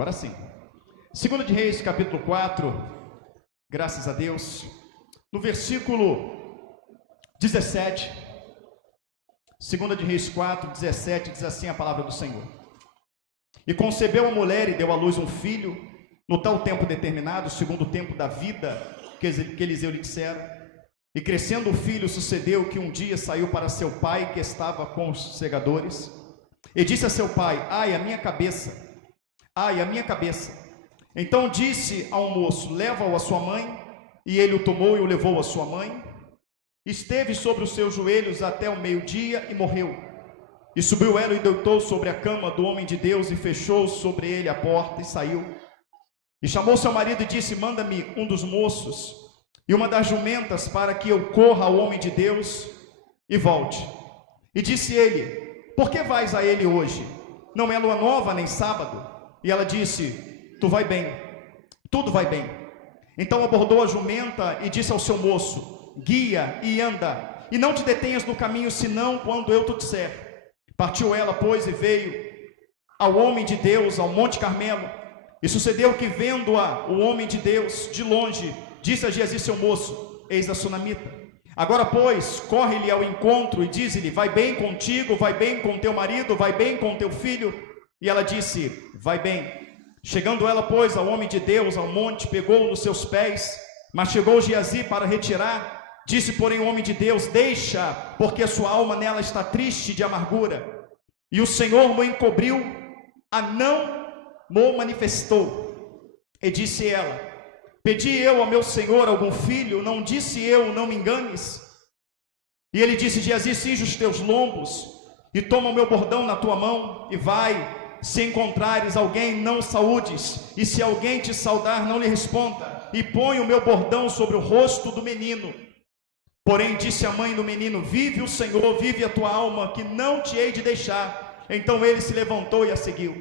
Agora sim. 2 de Reis, capítulo 4, graças a Deus. No versículo 17, 2 de Reis 4, 17, diz assim a palavra do Senhor. E concebeu a mulher e deu à luz um filho, no tal tempo determinado, segundo o tempo da vida que Eliseu lhe dissera. E crescendo o filho, sucedeu que um dia saiu para seu pai, que estava com os segadores, e disse a seu pai: ai, a minha cabeça! Ai, a minha cabeça! Então disse ao moço: leva-o à sua mãe. E ele o tomou e o levou à sua mãe. Esteve sobre os seus joelhos até o meio-dia e morreu. E subiu ela e deitou sobre a cama do homem de Deus, e fechou sobre ele a porta, e saiu. E chamou seu marido e disse: manda-me um dos moços e uma das jumentas, para que eu corra ao homem de Deus e volte. E disse ele: por que vais a ele hoje? Não é lua nova nem sábado. E ela disse: tu vai bem, tudo vai bem. Então abordou a jumenta e disse ao seu moço: guia e anda, e não te detenhas no caminho, senão quando eu te disser. Partiu ela, pois, e veio ao homem de Deus, ao Monte Carmelo. E sucedeu que, vendo-a o homem de Deus de longe, disse a Geazi seu moço: eis a sunamita. Agora, pois, corre-lhe ao encontro e diz-lhe: vai bem contigo, vai bem com teu marido, vai bem com teu filho. E ela disse: vai bem. Chegando ela, pois, ao homem de Deus, ao monte, pegou-o nos seus pés, mas chegou Geazi para retirar. Disse, porém, o homem de Deus: deixa, porque a sua alma nela está triste de amargura. E o Senhor o encobriu, a não mo manifestou. E disse ela: pedi eu ao meu Senhor algum filho? Não disse eu: não me enganes? E ele disse: Geazi, cinge os teus lombos, e toma o meu bordão na tua mão, e vai. Se encontrares alguém, não saúdes, e se alguém te saudar, não lhe responda, e põe o meu bordão sobre o rosto do menino. Porém disse a mãe do menino: vive o Senhor, vive a tua alma, que não te hei de deixar. Então ele se levantou e a seguiu.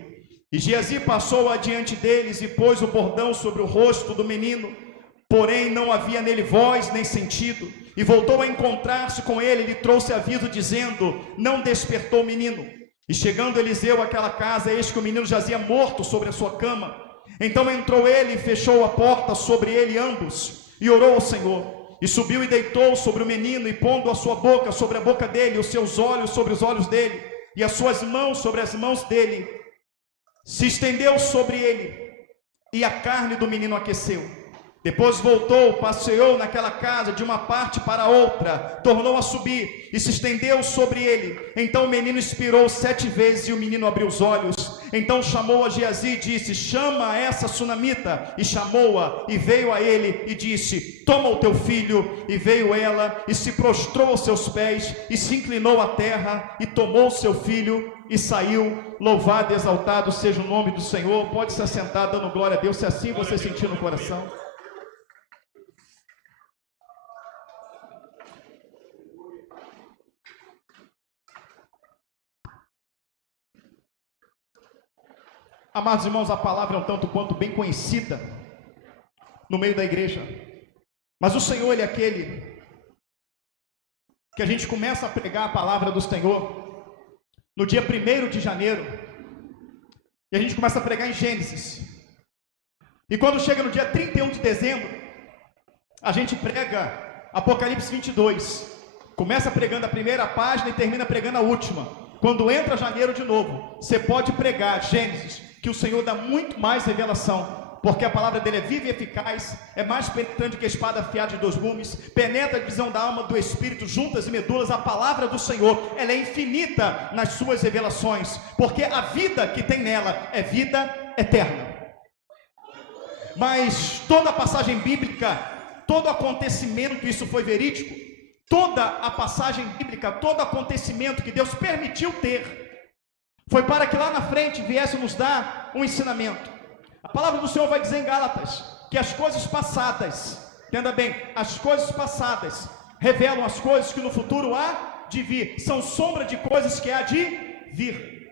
E Geazi passou adiante deles e pôs o bordão sobre o rosto do menino, porém não havia nele voz nem sentido. E voltou a encontrar-se com ele, e lhe trouxe aviso, dizendo: não despertou o menino. E chegando Eliseu àquela casa, eis que o menino jazia morto sobre a sua cama. Então entrou ele e fechou a porta sobre ele ambos, e orou ao Senhor. E subiu e deitou sobre o menino, e pondo a sua boca sobre a boca dele, os seus olhos sobre os olhos dele, e as suas mãos sobre as mãos dele, se estendeu sobre ele, e a carne do menino aqueceu. Depois voltou, passeou naquela casa de uma parte para outra, tornou a subir e se estendeu sobre ele. Então o menino expirou 7 vezes e o menino abriu os olhos. Então chamou a Geazi e disse: chama essa sunamita. E chamou-a, e veio a ele e disse: toma o teu filho. E veio ela e se prostrou aos seus pés e se inclinou à terra e tomou o seu filho e saiu. Louvado e exaltado seja o nome do Senhor. Pode se assentar dando glória a Deus, se assim você sentir no coração. Amados irmãos, a palavra é um tanto quanto bem conhecida no meio da igreja, mas o Senhor, Ele é aquele que a gente começa a pregar a palavra do Senhor no dia 1º de janeiro, e a gente começa a pregar em Gênesis, e quando chega no dia 31 de dezembro, a gente prega Apocalipse 22, começa pregando a primeira página e termina pregando a última. Quando entra janeiro de novo, você pode pregar Gênesis, que o Senhor dá muito mais revelação, porque a palavra dele é viva e eficaz, é mais penetrante que a espada afiada de 2 gumes, penetra a divisão da alma do espírito, juntas e medulas. A palavra do Senhor, ela é infinita nas suas revelações, porque a vida que tem nela é vida eterna. Mas toda a passagem bíblica, todo acontecimento, isso foi verídico, toda a passagem bíblica, todo acontecimento que Deus permitiu ter, foi para que lá na frente viesse nos dar um ensinamento. A palavra do Senhor vai dizer em Gálatas que as coisas passadas, entenda bem, as coisas passadas revelam as coisas que no futuro há de vir, são sombra de coisas que há de vir.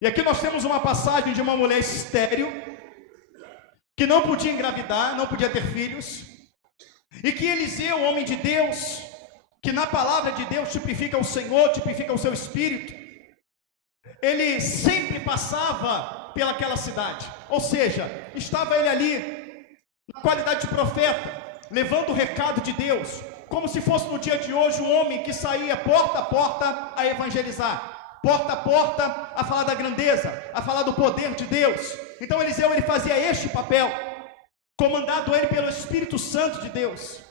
E aqui nós temos uma passagem de uma mulher estéril, que não podia engravidar, não podia ter filhos, e que Eliseu, o homem de Deus, que na palavra de Deus tipifica o Senhor, tipifica o seu Espírito, ele sempre passava pelaquela cidade. Ou seja, estava ele ali na qualidade de profeta, levando o recado de Deus, como se fosse no dia de hoje um homem que saía porta a porta a evangelizar, porta a porta a falar da grandeza, a falar do poder de Deus. Então Eliseu, ele fazia este papel, comandado ele pelo Espírito Santo de Deus.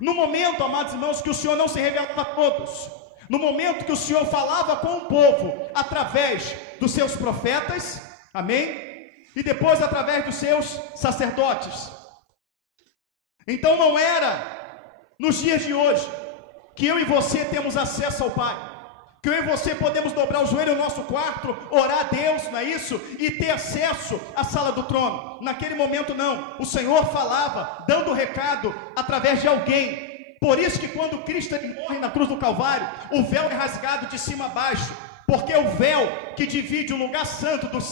No momento, amados irmãos, que o Senhor não se revelava a todos, no momento que o Senhor falava com o povo através dos seus profetas, amém? E depois através dos seus sacerdotes. Então não era nos dias de hoje que eu e você temos acesso ao Pai, que eu e você podemos dobrar o joelho no nosso quarto, orar a Deus, não é isso? E ter acesso à sala do trono. Naquele momento não, o Senhor falava, dando o recado através de alguém. Por isso que quando Cristo ele morre na cruz do Calvário, o véu é rasgado de cima a baixo, porque o véu que divide o lugar santo dos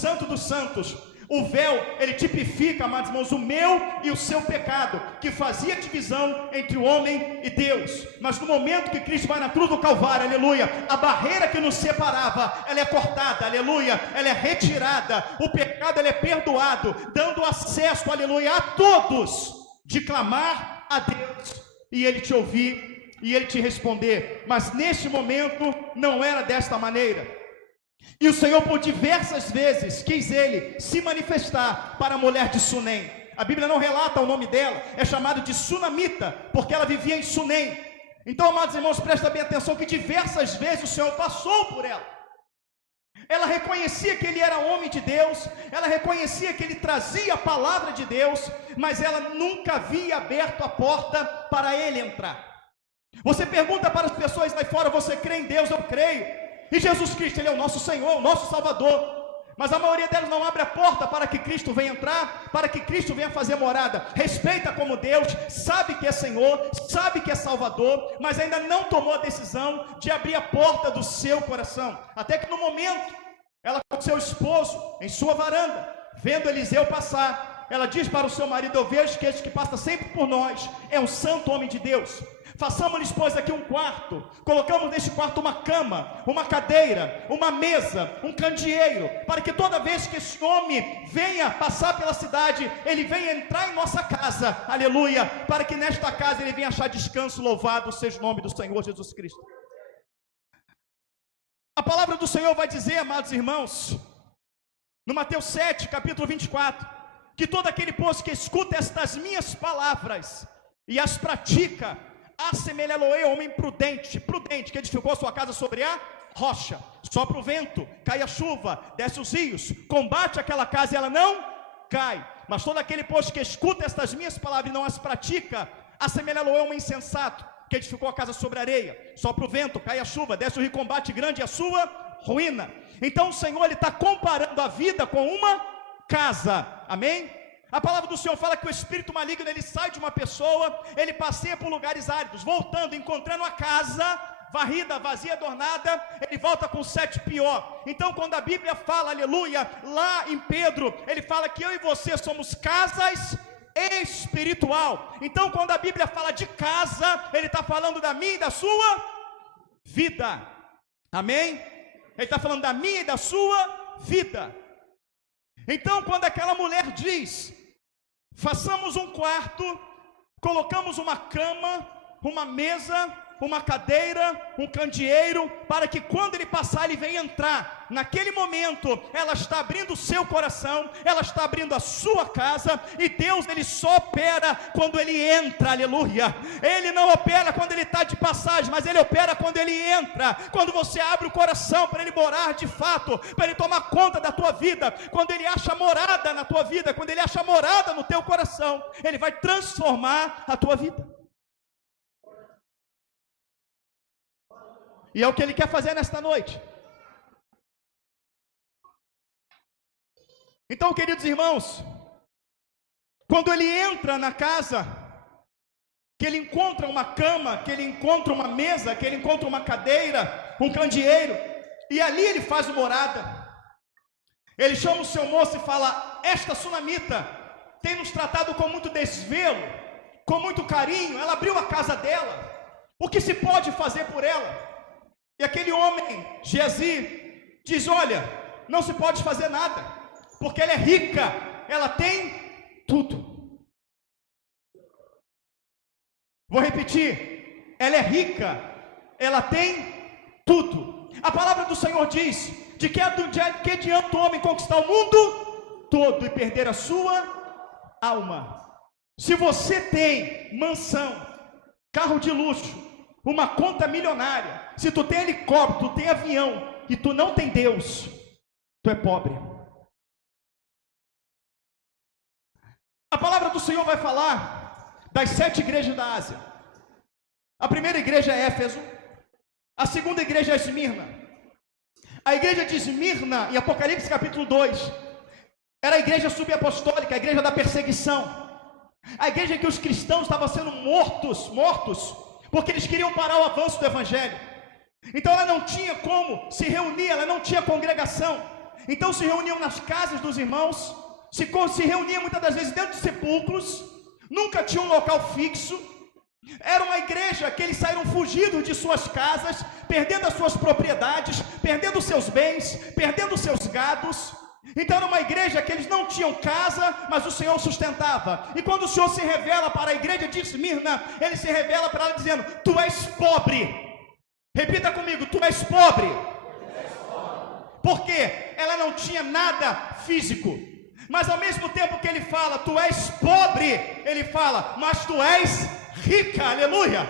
santos, o véu, ele tipifica, amados irmãos, o meu e o seu pecado, que fazia divisão entre o homem e Deus. Mas no momento que Cristo vai na cruz do Calvário, aleluia, a barreira que nos separava, ela é cortada, aleluia, ela é retirada, o pecado ele é perdoado, dando acesso, aleluia, a todos, de clamar a Deus, e Ele te ouvir, e Ele te responder. Mas neste momento, não era desta maneira. E o Senhor por diversas vezes quis ele se manifestar para a mulher de Sunem. A Bíblia não relata o nome dela, é chamado de Sunamita, porque ela vivia em Sunem. Então, amados irmãos, presta bem atenção que diversas vezes o Senhor passou por ela. Ela reconhecia que ele era homem de Deus, ela reconhecia que ele trazia a palavra de Deus, mas ela nunca havia aberto a porta para ele entrar. Você pergunta para as pessoas lá fora: você crê em Deus? Eu creio. E Jesus Cristo, Ele é o nosso Senhor, o nosso Salvador. Mas a maioria delas não abre a porta para que Cristo venha entrar, para que Cristo venha fazer morada. Respeita como Deus, sabe que é Senhor, sabe que é Salvador, mas ainda não tomou a decisão de abrir a porta do seu coração. Até que no momento, ela com seu esposo, em sua varanda, vendo Eliseu passar, ela diz para o seu marido: eu vejo que este que passa sempre por nós é um santo homem de Deus. Façamos-lhes, pois, aqui um quarto, colocamos neste quarto uma cama, uma cadeira, uma mesa, um candeeiro, para que toda vez que esse homem venha passar pela cidade, ele venha entrar em nossa casa, aleluia, para que nesta casa ele venha achar descanso. Louvado seja o nome do Senhor Jesus Cristo. A palavra do Senhor vai dizer, amados irmãos, no Mateus 7, capítulo 24, que todo aquele, pois, que escuta estas minhas palavras e as pratica, assemelhá-lo-ei ao homem prudente, que edificou a sua casa sobre a rocha. Sopra o vento, cai a chuva, desce os rios, combate aquela casa e ela não cai. Mas todo aquele, pois, que escuta estas minhas palavras e não as pratica, assemelhá-lo-ei ao homem insensato, que edificou a casa sobre a areia. Sopra o vento, cai a chuva, desce o rio, combate grande a sua ruína. Então o Senhor, Ele está comparando a vida com uma casa, amém? A palavra do Senhor fala que o espírito maligno, ele sai de uma pessoa, ele passeia por lugares áridos, voltando, encontrando a casa varrida, vazia, adornada, ele volta com 7 pior. Então quando a Bíblia fala, aleluia, lá em Pedro, ele fala que eu e você somos casas espiritual. Então quando a Bíblia fala de casa, ele está falando da minha e da sua vida, amém? Ele está falando da minha e da sua vida. Então quando aquela mulher diz: façamos um quarto, colocamos uma cama, uma mesa, uma cadeira, um candeeiro, para que quando ele passar, ele venha entrar. Naquele momento, ela está abrindo o seu coração, ela está abrindo a sua casa, e Deus, Ele só opera quando Ele entra, aleluia. Ele não opera quando Ele está de passagem, mas Ele opera quando Ele entra, quando você abre o coração para Ele morar de fato, para Ele tomar conta da tua vida, quando Ele acha morada na tua vida, quando Ele acha morada no teu coração, Ele vai transformar a tua vida. E é o que Ele quer fazer nesta noite. Então, queridos irmãos, quando ele entra na casa, que ele encontra uma cama, que ele encontra uma mesa, que ele encontra uma cadeira, um candeeiro, e ali ele faz morada. Ele chama o seu moço e fala: esta sunamita tem nos tratado com muito desvelo, com muito carinho, ela abriu a casa dela, o que se pode fazer por ela? E aquele homem, Geazi, diz: olha, não se pode fazer nada. porque ela é rica, ela tem tudo. Vou repetir, ela é rica, ela tem tudo. A palavra do Senhor diz, de que adianta o homem conquistar o mundo todo e perder a sua alma? Se você tem mansão, carro de luxo, uma conta milionária, se tu tem helicóptero, tu tem avião, e tu não tem Deus, tu é pobre. A palavra do Senhor vai falar das 7 igrejas da Ásia. A primeira igreja é Éfeso, a segunda igreja é Esmirna. A igreja de Esmirna, em Apocalipse capítulo 2, era a igreja subapostólica, a igreja da perseguição. A igreja em que os cristãos estavam sendo mortos, porque eles queriam parar o avanço do evangelho. Então ela não tinha como se reunir, ela não tinha congregação. Então se reuniam nas casas dos irmãos, se reuniam muitas das vezes dentro de sepulcros, nunca tinha um local fixo. Era uma igreja que eles saíram fugidos de suas casas, perdendo as suas propriedades, perdendo os seus bens, perdendo os seus gados. Então era uma igreja que eles não tinham casa, mas o Senhor sustentava. E quando o Senhor se revela para a igreja de Esmirna, Ele se revela para ela dizendo: tu és pobre. Repita comigo: tu és pobre. Porque ela não tinha nada físico. Mas ao mesmo tempo que Ele fala, tu és pobre, Ele fala, mas tu és rica, aleluia.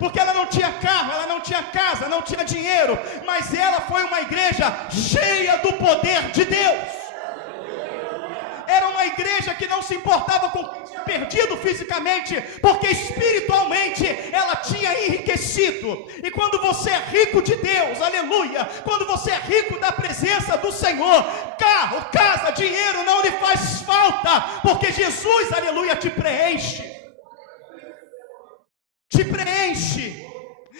Porque ela não tinha carro, ela não tinha casa, não tinha dinheiro, mas ela foi uma igreja cheia do poder de Deus. Era uma igreja que não se importava com quem tinha perdido fisicamente, porque espiritualmente ela tinha enriquecido. E quando você é rico de Deus, aleluia, quando você é rico da presença do Senhor, carro, casa, dinheiro não lhe faz falta, porque Jesus, aleluia, te preenche.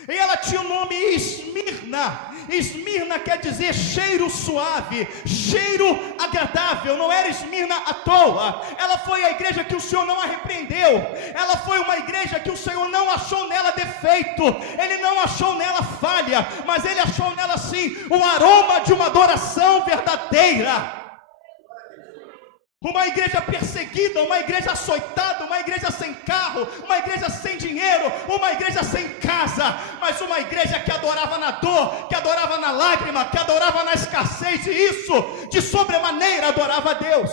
E ela tinha o nome Esmirna. Esmirna quer dizer cheiro suave, cheiro agradável. Não era Esmirna à toa. Ela foi a igreja que o Senhor não a repreendeu. Ela foi uma igreja que o Senhor não achou nela defeito, Ele não achou nela falha, mas Ele achou nela sim o aroma de uma adoração verdadeira. Uma igreja perseguida, uma igreja açoitada, uma igreja sem carro, uma igreja sem dinheiro, uma igreja sem casa, mas uma igreja que adorava na dor, que adorava na lágrima, que adorava na escassez, e isso, de sobremaneira, adorava a Deus.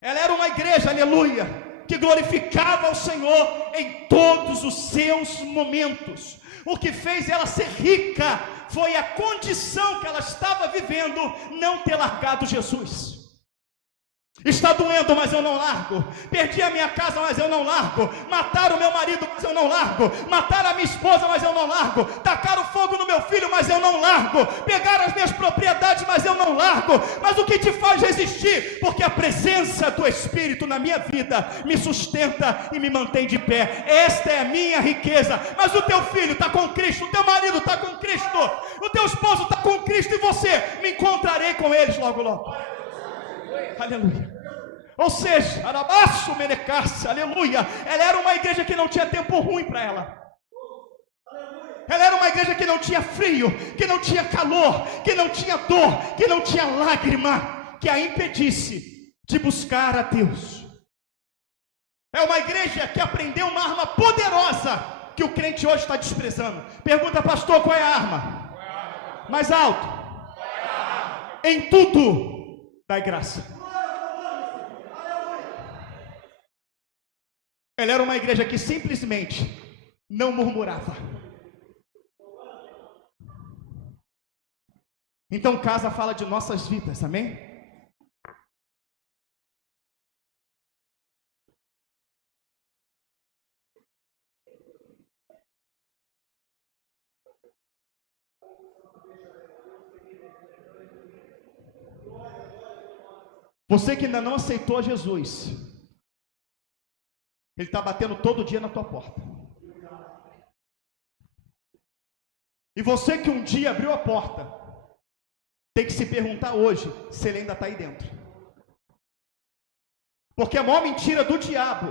Ela era uma igreja, aleluia, que glorificava ao Senhor em todos os seus momentos. O que fez ela ser rica foi a condição que ela estava vivendo, não ter largado Jesus. Está doendo, mas eu não largo. Perdi a minha casa, mas eu não largo. Mataram o meu marido, mas eu não largo. Mataram a minha esposa, mas eu não largo. Tacaram fogo no meu filho, mas eu não largo. Pegaram as minhas propriedades, mas eu não largo. Mas o que te faz resistir? Porque a presença do Espírito na minha vida me sustenta e me mantém de pé. Esta é a minha riqueza. Mas o teu filho está com Cristo, o teu marido está com Cristo, o teu esposo está com Cristo, e você, me encontrarei com eles logo logo. Aleluia. Ou seja, arabaço menecasse, aleluia. Ela era uma igreja que não tinha tempo ruim para ela. Ela era uma igreja que não tinha frio, que não tinha calor, que não tinha dor, que não tinha lágrima que a impedisse de buscar a Deus. É uma igreja que aprendeu uma arma poderosa que o crente hoje está desprezando. Pergunta, pastor, qual é a arma? Mais alto. Em tudo dai graça. Ela era uma igreja que simplesmente não murmurava. Então casa fala de nossas vidas, amém? Você que ainda não aceitou Jesus, Ele está batendo todo dia na tua porta. E você que um dia abriu a porta, tem que se perguntar hoje se ele ainda está aí dentro. Porque a maior mentira do diabo,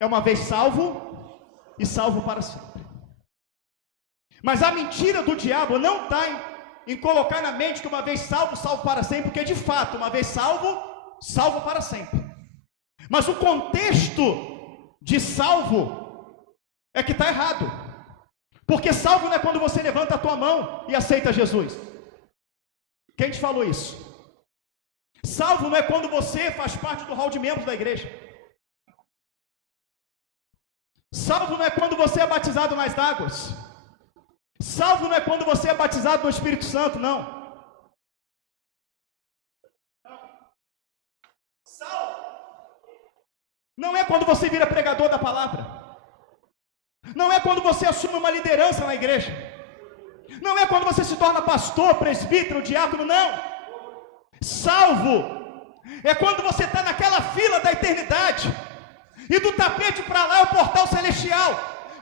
é uma vez salvo e salvo para sempre. Mas a mentira do diabo não está em colocar na mente que uma vez salvo, salvo para sempre, porque de fato, uma vez salvo, salvo para sempre. Mas o contexto de salvo é que está errado. Porque salvo não é quando você levanta a tua mão e aceita Jesus. Quem te falou isso? Salvo não é quando você faz parte do hall de membros da igreja. Salvo não é quando você é batizado nas águas. Salvo não é quando você é batizado no Espírito Santo, não. Salvo não é quando você vira pregador da palavra. Não é quando você assume uma liderança na igreja. Não é quando você se torna pastor, presbítero, diácono, não. Salvo é quando você está naquela fila da eternidade e do tapete para lá é o portal celestial.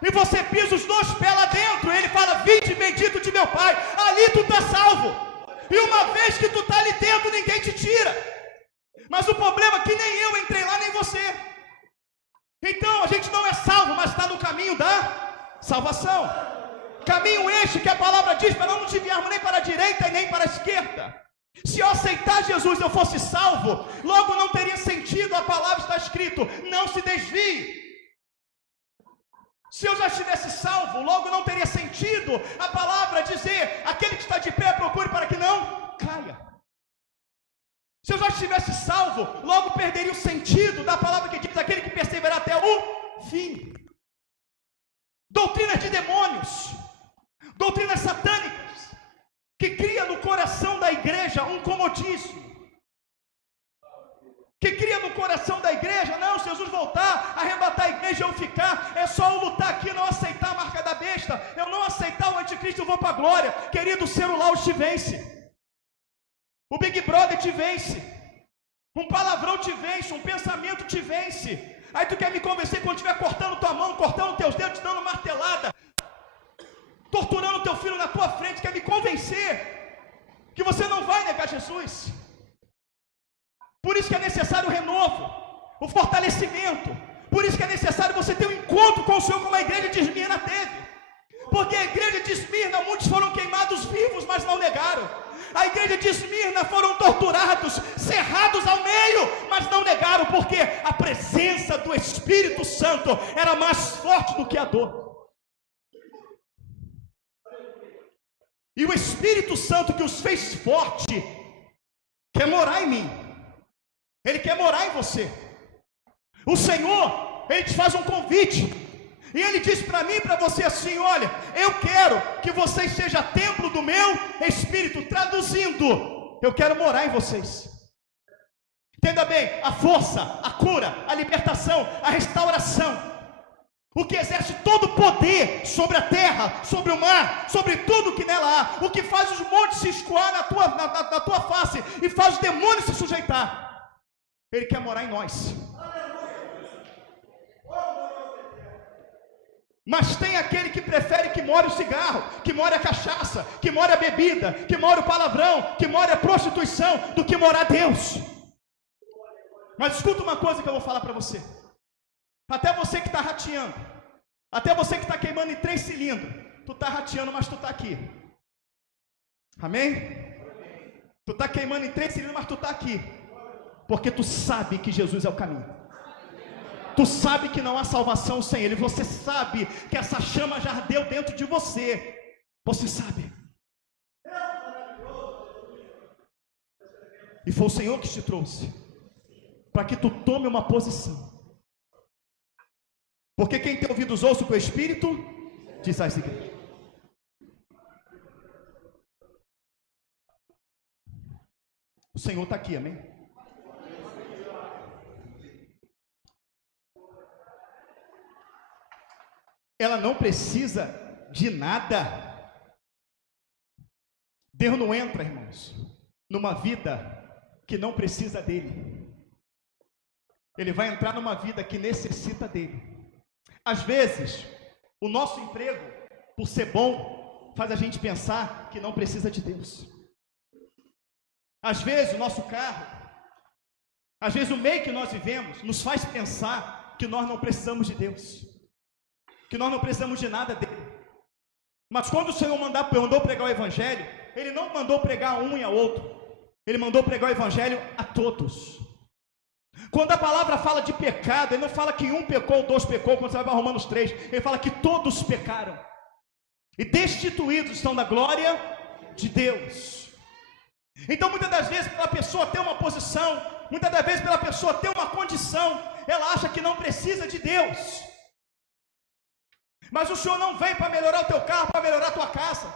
E você pisa os 2 pés lá dentro, e ele fala: vinde bendito de meu Pai. Ali tu está salvo. E uma vez que tu está ali dentro, ninguém te tira. Mas o problema é que nem eu entrei lá, nem você. Então a gente não é salvo, mas está no caminho da salvação. Caminho este que a palavra diz para não nos desviarmos nem para a direita e nem para a esquerda. Se eu aceitar Jesus eu fosse salvo, logo não teria sentido a palavra está escrito: não se desvie. Se eu já estivesse salvo, logo não teria sentido a palavra dizer: aquele que está de pé procure para que não caia. Se eu já estivesse salvo, logo perderia o sentido da palavra que diz: aquele que perseverar até o fim. Doutrinas de demônios, doutrinas satânicas, que cria no coração da igreja um comodismo, que cria no coração da igreja: não, se Jesus voltar, arrebatar a igreja, eu ficar, é só eu lutar aqui, não aceitar a marca da besta, eu não aceitar o anticristo, eu vou para a glória. Querido, o celular te vence, o Big Brother te vence, um palavrão te vence, um pensamento te vence. Aí tu quer me convencer quando estiver cortando tua mão, cortando teus dedos, te dando martelada, torturando teu filho na tua frente, quer me convencer que você não vai negar Jesus. Por isso que é necessário o renovo, o fortalecimento. Por isso que é necessário você ter um encontro com o Senhor, como a igreja de Esmirna teve. Porque a igreja de Esmirna, muitos foram queimados vivos, mas não negaram. A igreja de Esmirna foram torturados, cerrados ao meio, mas não negaram, porque a presença do Espírito Santo era mais forte do que a dor. E o Espírito Santo que os fez forte quer morar em mim. Ele quer morar em você. O Senhor, Ele te faz um convite, e Ele diz para mim e para você assim: olha, eu quero que vocês sejam templo do meu Espírito. Traduzindo, eu quero morar em vocês. Entenda bem, a força, a cura, a libertação, a restauração, o que exerce todo o poder sobre a terra, sobre o mar, sobre tudo que nela há, o que faz os montes se escoar na tua face e faz os demônios se sujeitar. Ele quer morar em nós. Mas tem aquele que prefere que more o cigarro, que more a cachaça, que more a bebida, que more o palavrão, que more a prostituição, do que morar Deus. Mas escuta uma coisa que eu vou falar para você. Até você que está rateando, até você que está queimando em 3 cilindros, tu está rateando, mas tu está aqui. Amém? Tu está queimando em 3 cilindros, mas tu está aqui. Porque tu sabe que Jesus é o caminho. Tu sabe que não há salvação sem Ele. Você sabe que essa chama já ardeu dentro de você. Você sabe. E foi o Senhor que te trouxe para que tu tome uma posição. Porque quem tem ouvidos ouça o que o Espírito diz às igrejas. O Senhor está aqui, amém? Ela não precisa de nada. Deus não entra, irmãos, numa vida que não precisa dele. Ele vai entrar numa vida que necessita dele. Às vezes, o nosso emprego, por ser bom, faz a gente pensar que não precisa de Deus. Às vezes, o nosso carro, às vezes o meio que nós vivemos, nos faz pensar que nós não precisamos de Deus, que nós não precisamos de nada dele. Mas quando o Senhor mandou pregar o Evangelho, Ele não mandou pregar a um e a outro, Ele mandou pregar o Evangelho a todos. Quando a palavra fala de pecado, Ele não fala que um pecou, dois pecou, quando você vai para Romanos 3, Ele fala que todos pecaram, e destituídos estão da glória de Deus. Então muitas das vezes, pela pessoa ter uma posição, muitas das vezes pela pessoa ter uma condição, ela acha que não precisa de Deus. Mas o Senhor não vem para melhorar o teu carro, para melhorar a tua casa.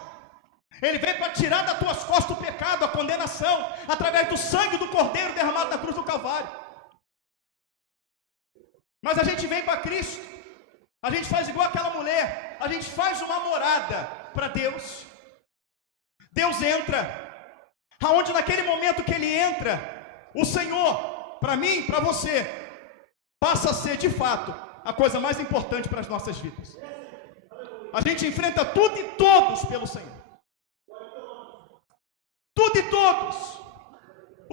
Ele vem para tirar das tuas costas o pecado, a condenação, através do sangue do Cordeiro derramado na cruz do Calvário. Mas a gente vem para Cristo, a gente faz igual aquela mulher, a gente faz uma morada para Deus. Deus entra, aonde naquele momento que Ele entra, o Senhor, para mim, para você, passa a ser de fato a coisa mais importante para as nossas vidas. A gente enfrenta tudo e todos pelo Senhor. Tudo e todos.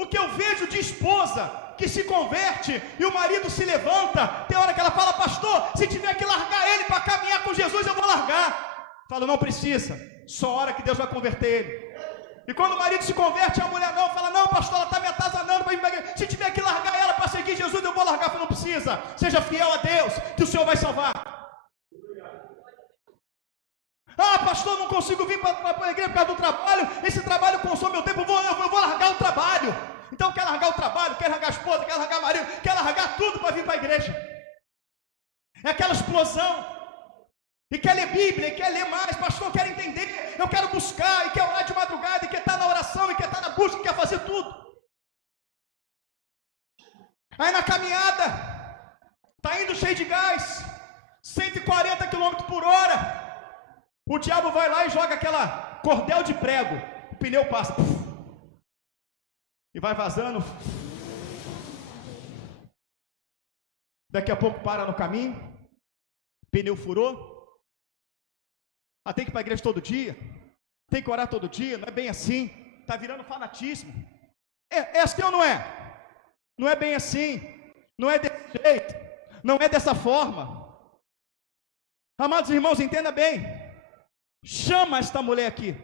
O que eu vejo de esposa que se converte e o marido se levanta, tem hora que ela fala: pastor, se tiver que largar ele para caminhar com Jesus, eu vou largar. Fala: não precisa, só hora que Deus vai converter ele. E quando o marido se converte, a mulher não, fala: não, pastor, ela está me atazanando, se tiver que largar ela para seguir Jesus, eu vou largar. Fala: não precisa, seja fiel a Deus, que o Senhor vai salvar. Ah, pastor, não consigo vir para a igreja por causa do trabalho, esse trabalho consome meu tempo, eu vou largar o trabalho. Então quer largar o trabalho, quer largar a esposa, quer largar o marido, quer largar tudo para vir para a igreja. É aquela explosão. E quer ler Bíblia, e quer ler mais, pastor, eu quero entender, eu quero buscar, e quer orar de madrugada, e quer estar na oração, e quer estar na busca, e quer fazer tudo. Aí na caminhada, está indo cheio de gás, 140 km por hora, o diabo vai lá e joga aquela cordel de prego, o pneu passa, e vai vazando, daqui a pouco para no caminho, pneu furou. Tem que ir para a igreja todo dia, tem que orar todo dia, não é bem assim, está virando fanatismo. É assim ou não é? Não é bem assim, não é desse jeito, não é dessa forma. Amados irmãos, entenda bem, chama esta mulher aqui,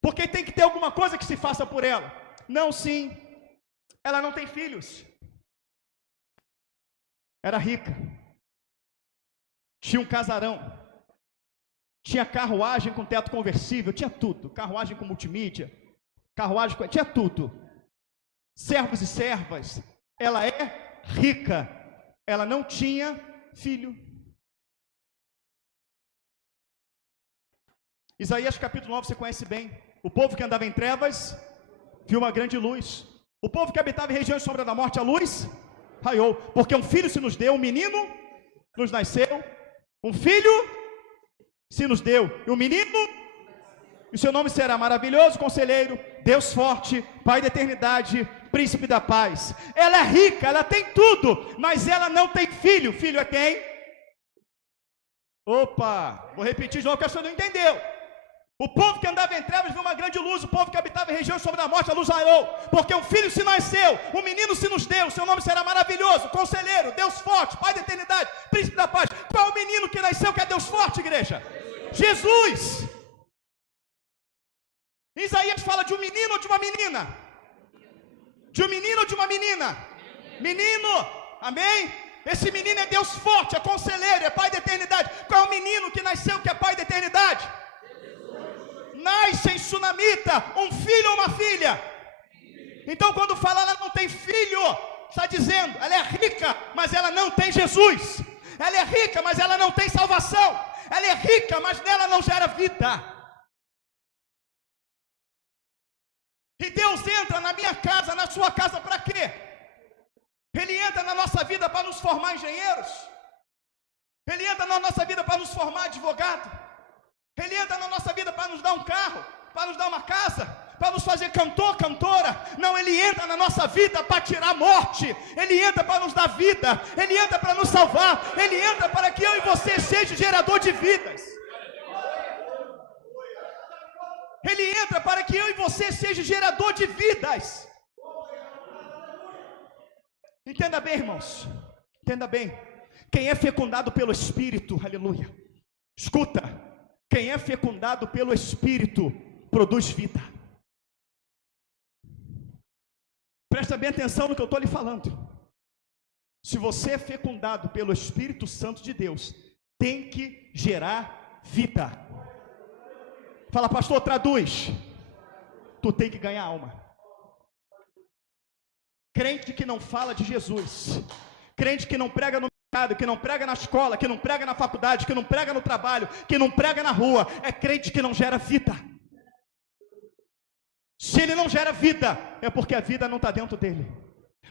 porque tem que ter alguma coisa que se faça por ela. Não, sim, ela não tem filhos, era rica, tinha um casarão, tinha carruagem com teto conversível, tinha tudo, carruagem com multimídia, tinha tudo, servos e servas. Ela é rica, ela não tinha filho. Isaías capítulo 9 você conhece bem. O povo que andava em trevas viu uma grande luz. O povo que habitava em regiões de sombra da morte, a luz raiou, porque um filho se nos deu, um menino nos nasceu, um filho se nos deu, e um menino, e o seu nome será maravilhoso, conselheiro, Deus forte, Pai da eternidade, príncipe da paz. Ela é rica, ela tem tudo, mas ela não tem filho. Filho é quem? Opa, vou repetir de novo que a senhora não entendeu. O povo que andava em trevas viu uma grande luz, o povo que habitava em região sobre a morte, a luz raiou, porque um filho se nasceu, um menino se nos deu, seu nome será maravilhoso, conselheiro, Deus forte, Pai da eternidade, príncipe da paz. Qual é o menino que nasceu que é Deus forte, igreja? Jesus. Isaías fala de um menino ou de uma menina? De um menino ou de uma menina? Menino, amém? Esse menino é Deus forte, é conselheiro, é Pai da eternidade. Qual é o menino que nasceu que é Pai da eternidade? Nasce em Sunamita um filho ou uma filha. Então quando fala ela não tem filho, está dizendo, ela é rica, mas ela não tem Jesus. Ela é rica, mas ela não tem salvação. Ela é rica, mas nela não gera vida. E Deus entra na minha casa, na sua casa, para quê? Ele entra na nossa vida para nos formar engenheiros. Ele entra na nossa vida para nos formar advogado. Ele entra na nossa vida para nos dar um carro, para nos dar uma casa, para nos fazer cantor, cantora. Não, Ele entra na nossa vida para tirar a morte. Ele entra para nos dar vida. Ele entra para nos salvar. Ele entra para que eu e você seja gerador de vidas. Ele entra para que eu e você seja gerador de vidas. Entenda bem, irmãos. Entenda bem. Quem é fecundado pelo Espírito, aleluia, Escuta, quem é fecundado pelo Espírito produz vida. Presta bem atenção no que eu estou lhe falando. Se você é fecundado pelo Espírito Santo de Deus, tem que gerar vida. Fala, pastor, traduz. Tu tem que ganhar alma. Crente que não fala de Jesus, crente que não prega no mercado, que não prega na escola, que não prega na faculdade, que não prega no trabalho, que não prega na rua, é crente que não gera vida. Se ele não gera vida, é porque a vida não está dentro dele.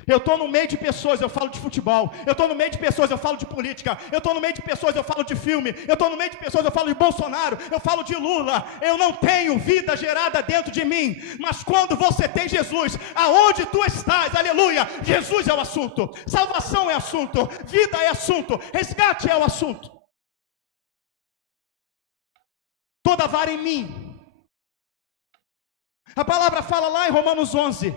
Eu estou no meio de pessoas, eu falo de futebol. Eu estou no meio de pessoas, eu falo de política. Eu estou no meio de pessoas, eu falo de filme. Eu estou no meio de pessoas, eu falo de Bolsonaro. Eu falo de Lula. Eu não tenho vida gerada dentro de mim. Mas quando você tem Jesus, aonde tu estás, aleluia, Jesus é o assunto. Salvação é assunto. Vida é assunto. Resgate é o assunto. Toda vara em mim. A palavra fala lá em Romanos 11...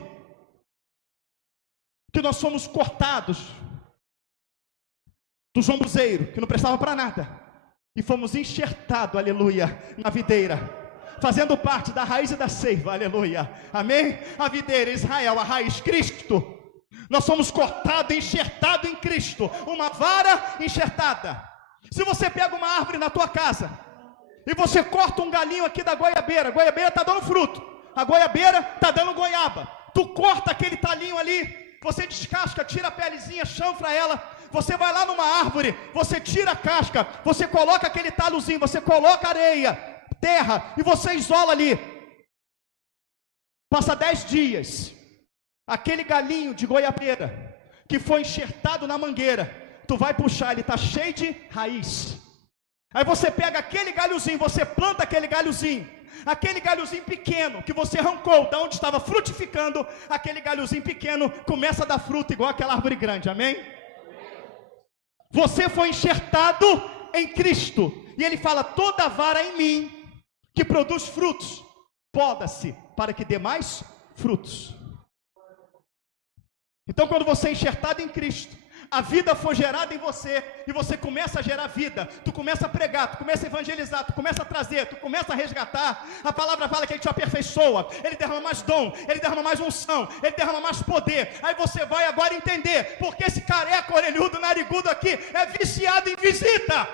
que nós somos cortados do jombuzeiro, que não prestava para nada, e fomos enxertados, aleluia, na videira, fazendo parte da raiz e da seiva, aleluia, amém? A videira, Israel, a raiz, Cristo. Nós somos cortados, enxertados em Cristo, uma vara enxertada. Se você pega uma árvore na tua casa, e você corta um galinho aqui da goiabeira, a goiabeira está dando fruto, a goiabeira está dando goiaba, tu corta aquele talinho ali, você descasca, tira a pelezinha, chanfra ela, você vai lá numa árvore, você tira a casca, você coloca aquele talozinho, você coloca areia, terra, e você isola ali. Passa 10 dias, aquele galinho de goiabeira, que foi enxertado na mangueira, tu vai puxar, ele está cheio de raiz. Aí você pega aquele galhozinho, você planta aquele galhozinho pequeno, que você arrancou, da onde estava frutificando, aquele galhozinho pequeno, começa a dar fruto, igual aquela árvore grande, amém? Você foi enxertado em Cristo, e ele fala, toda vara em mim, que produz frutos, poda-se, para que dê mais frutos. Então quando você é enxertado em Cristo, a vida foi gerada em você, e você começa a gerar vida, tu começa a pregar, tu começa a evangelizar, tu começa a trazer, tu começa a resgatar, a palavra fala que ele te aperfeiçoa, ele derrama mais dom, ele derrama mais unção, ele derrama mais poder, aí você vai agora entender, porque esse careca, orelhudo, narigudo aqui, é viciado em visita,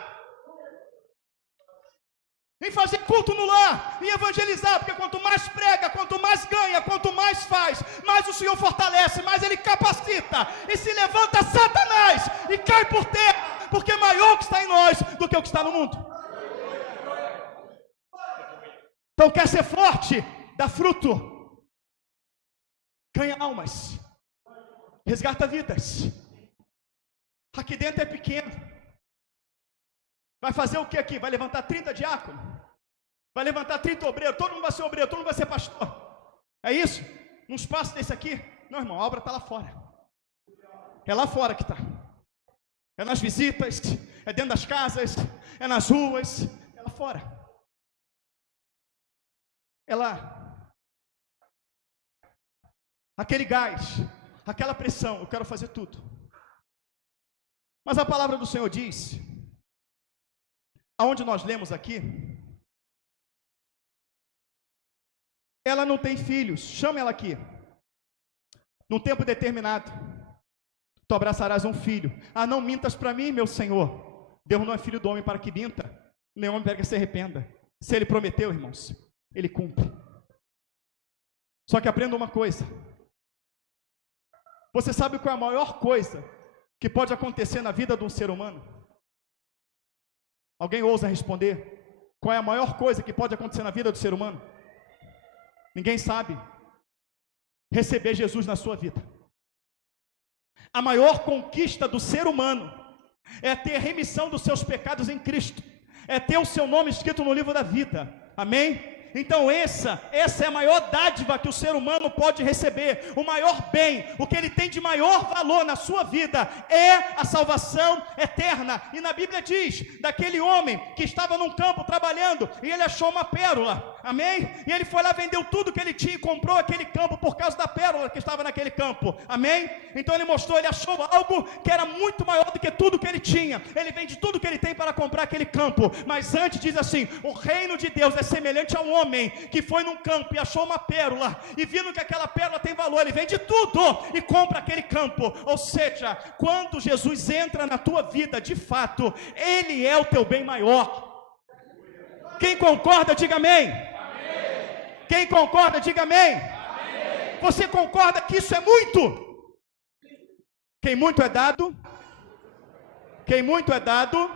em fazer culto no lar, em evangelizar, porque quanto mais prega, quanto mais ganha, quanto mais faz, mais o Senhor fortalece, mais Ele capacita, e se levanta Satanás, e cai por terra, porque é maior o que está em nós, do que o que está no mundo. Então quer ser forte, dá fruto, ganha almas, resgata vidas, aqui dentro é pequeno. Vai fazer o que aqui? Vai levantar 30 diáconos? Vai levantar 30 obreiros? Todo mundo vai ser obreiro, todo mundo vai ser pastor. É isso? Num espaço desse aqui? Não, irmão, a obra está lá fora. É lá fora que está. É nas visitas, é dentro das casas, é nas ruas, é lá fora. É lá. Aquele gás, aquela pressão, eu quero fazer tudo. Mas a palavra do Senhor diz... aonde nós lemos aqui, ela não tem filhos, chama ela aqui, num tempo determinado, tu abraçarás um filho, não mintas para mim, meu Senhor, Deus não é filho do homem para que minta, nem homem para que se arrependa, se ele prometeu, irmãos, ele cumpre. Só que aprenda uma coisa, você sabe qual é a maior coisa que pode acontecer na vida de um ser humano? Alguém ousa responder? Qual é a maior coisa que pode acontecer na vida do ser humano? Ninguém sabe. Receber Jesus na sua vida. A maior conquista do ser humano é ter remissão dos seus pecados em Cristo, é ter o seu nome escrito no livro da vida, amém? Então essa é a maior dádiva que o ser humano pode receber, o maior bem, o que ele tem de maior valor na sua vida, é a salvação eterna. E na Bíblia diz, daquele homem que estava num campo trabalhando, e ele achou uma pérola, amém? E ele foi lá, vendeu tudo que ele tinha e comprou aquele campo por causa da pérola que estava naquele campo, amém? Então ele mostrou, ele achou algo que era muito maior do que tudo que ele tinha. Ele vende tudo que ele tem para comprar aquele campo. Mas antes diz assim: o reino de Deus é semelhante a um homem que foi num campo e achou uma pérola, e vindo que aquela pérola tem valor, ele vende tudo e compra aquele campo. Ou seja, quando Jesus entra na tua vida, de fato, ele é o teu bem maior. Quem concorda, diga amém. Amém. Quem concorda, diga amém. Amém. Você concorda que isso é muito? Quem muito é dado, quem muito é dado,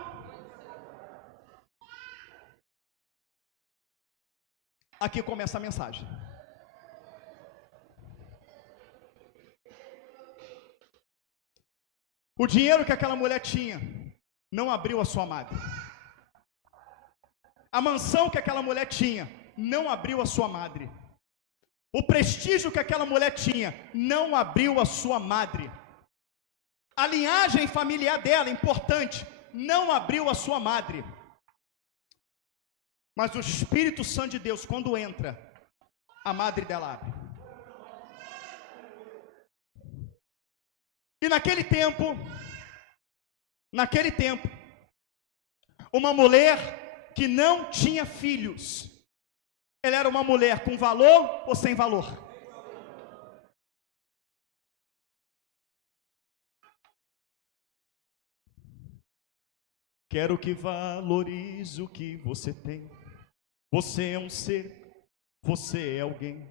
aqui começa a mensagem. O dinheiro que aquela mulher tinha não abriu a sua madre. A mansão que aquela mulher tinha não abriu a sua madre. O prestígio que aquela mulher tinha não abriu a sua madre. A linhagem familiar dela, importante, não abriu a sua madre. Mas o Espírito Santo de Deus, quando entra, a madre dela abre. E naquele tempo, uma mulher que não tinha filhos, ela era uma mulher com valor ou sem valor? Quero que valorize o que você tem. Você é um ser, você é alguém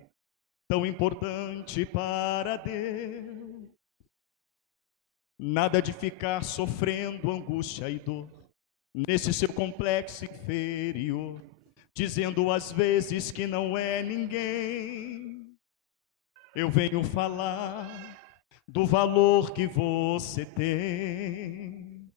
tão importante para Deus. Nada de ficar sofrendo angústia e dor nesse seu complexo inferior, dizendo às vezes que não é ninguém. Eu venho falar do valor que você tem.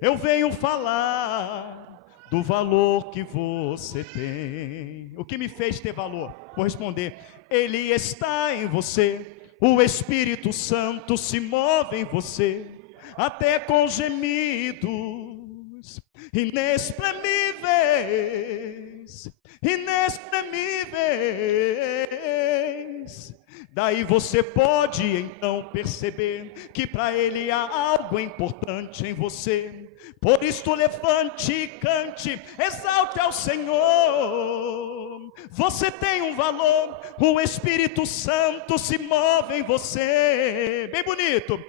Eu venho falar do valor que você tem. O que me fez ter valor? Vou responder: Ele está em você. O Espírito Santo se move em você, até com gemidos inexprimíveis, inexprimíveis. Daí você pode então perceber que para Ele há algo importante em você. Por isto levante e cante, exalte ao Senhor. Você tem um valor, o Espírito Santo se move em você. Bem bonito.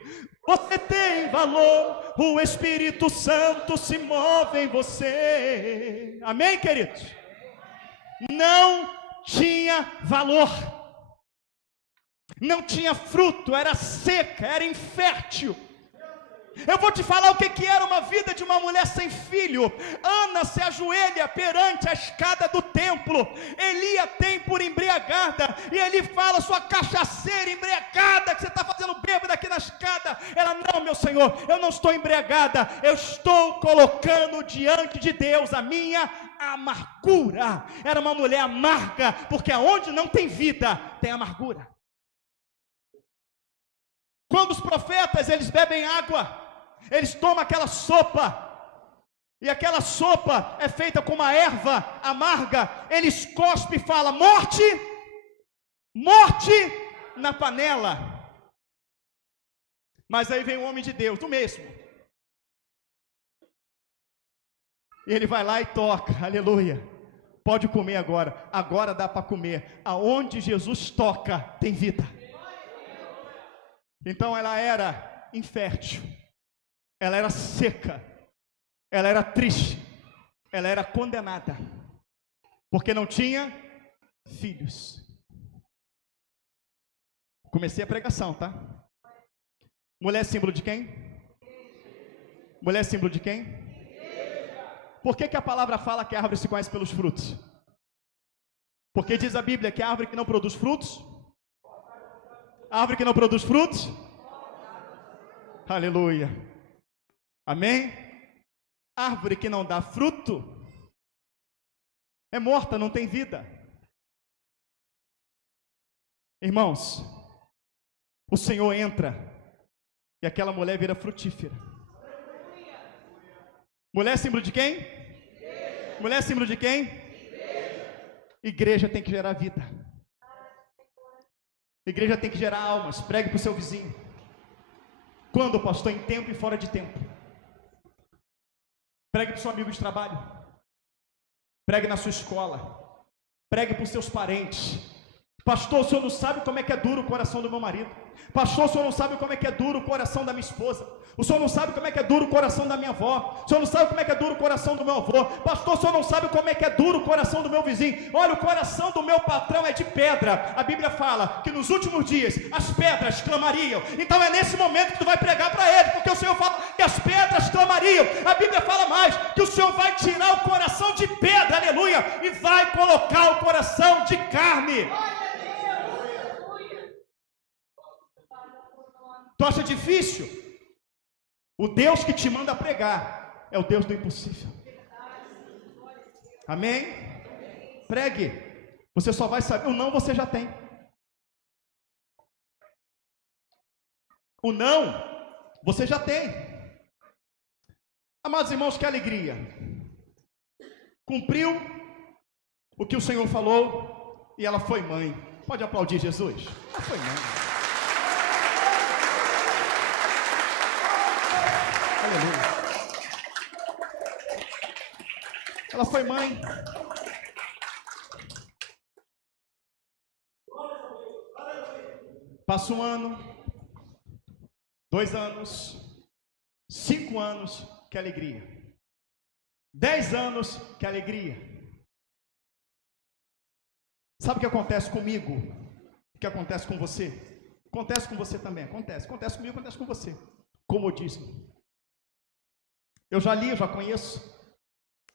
Você tem valor, o Espírito Santo se move em você. Amém, queridos? Não tinha valor, não tinha fruto, era seca, era infértil. Eu vou te falar o que era uma vida de uma mulher sem filho. Ana se ajoelha perante a escada do templo. Eli a tem por embriagada, e Eli fala: sua cachaceira embriagada, que você está fazendo bêbada aqui na escada. Ela: não, meu Senhor, eu não estou embriagada, eu estou colocando diante de Deus a minha amargura. Era uma mulher amarga, porque aonde não tem vida, tem amargura. Quando os profetas, eles bebem água, eles tomam aquela sopa, e aquela sopa é feita com uma erva amarga, eles cospem e falam: morte, morte na panela. Mas aí vem o homem de Deus, do mesmo, e ele vai lá e toca, aleluia, pode comer agora, agora dá para comer. Aonde Jesus toca, tem vida. Então ela era infértil, ela era seca, ela era triste, ela era condenada, porque não tinha filhos. Comecei a pregação, tá? Mulher é símbolo de quem? Mulher é símbolo de quem? Por que a palavra fala que a árvore se conhece pelos frutos? Porque diz a Bíblia que a árvore que não produz frutos, a árvore que não produz frutos, aleluia, amém? Árvore que não dá fruto é morta, não tem vida. Irmãos, o Senhor entra e aquela mulher vira frutífera. Mulher é símbolo de quem? Mulher é símbolo de quem? Igreja tem que gerar vida. Igreja tem que gerar almas. Pregue para o seu vizinho. Quando, pastor? Em tempo e fora de tempo. Pregue para o seu amigo de trabalho. Pregue na sua escola. Pregue para os seus parentes. Pastor, o senhor não sabe como é que é duro o coração do meu marido. Pastor, o senhor não sabe como é que é duro o coração da minha esposa. O senhor não sabe como é que é duro o coração da minha avó. O senhor não sabe como é que é duro o coração do meu avô. Pastor, o senhor não sabe como é que é duro o coração do meu vizinho. Olha, o coração do meu patrão é de pedra. A Bíblia fala que nos últimos dias as pedras clamariam. Então é nesse momento que tu vai pregar para ele, porque o Senhor fala que as pedras clamariam. A Bíblia fala mais, que o Senhor vai tirar o coração de pedra, aleluia, e vai colocar o coração de carne. Tu acha difícil? O Deus que te manda pregar é o Deus do impossível. Amém? Pregue. Você só vai saber. O não você já tem. O não você já tem. Amados irmãos, que alegria. Cumpriu o que o Senhor falou e ela foi mãe. Pode aplaudir Jesus? Ela foi mãe. Aleluia. Ela foi mãe. Passa 1 ano, 2 anos, 5 anos, que alegria. 10 anos, que alegria. Sabe o que acontece comigo? O que acontece com você? Acontece com você também, acontece comigo, acontece com você. Comodismo. Eu já li, eu já conheço,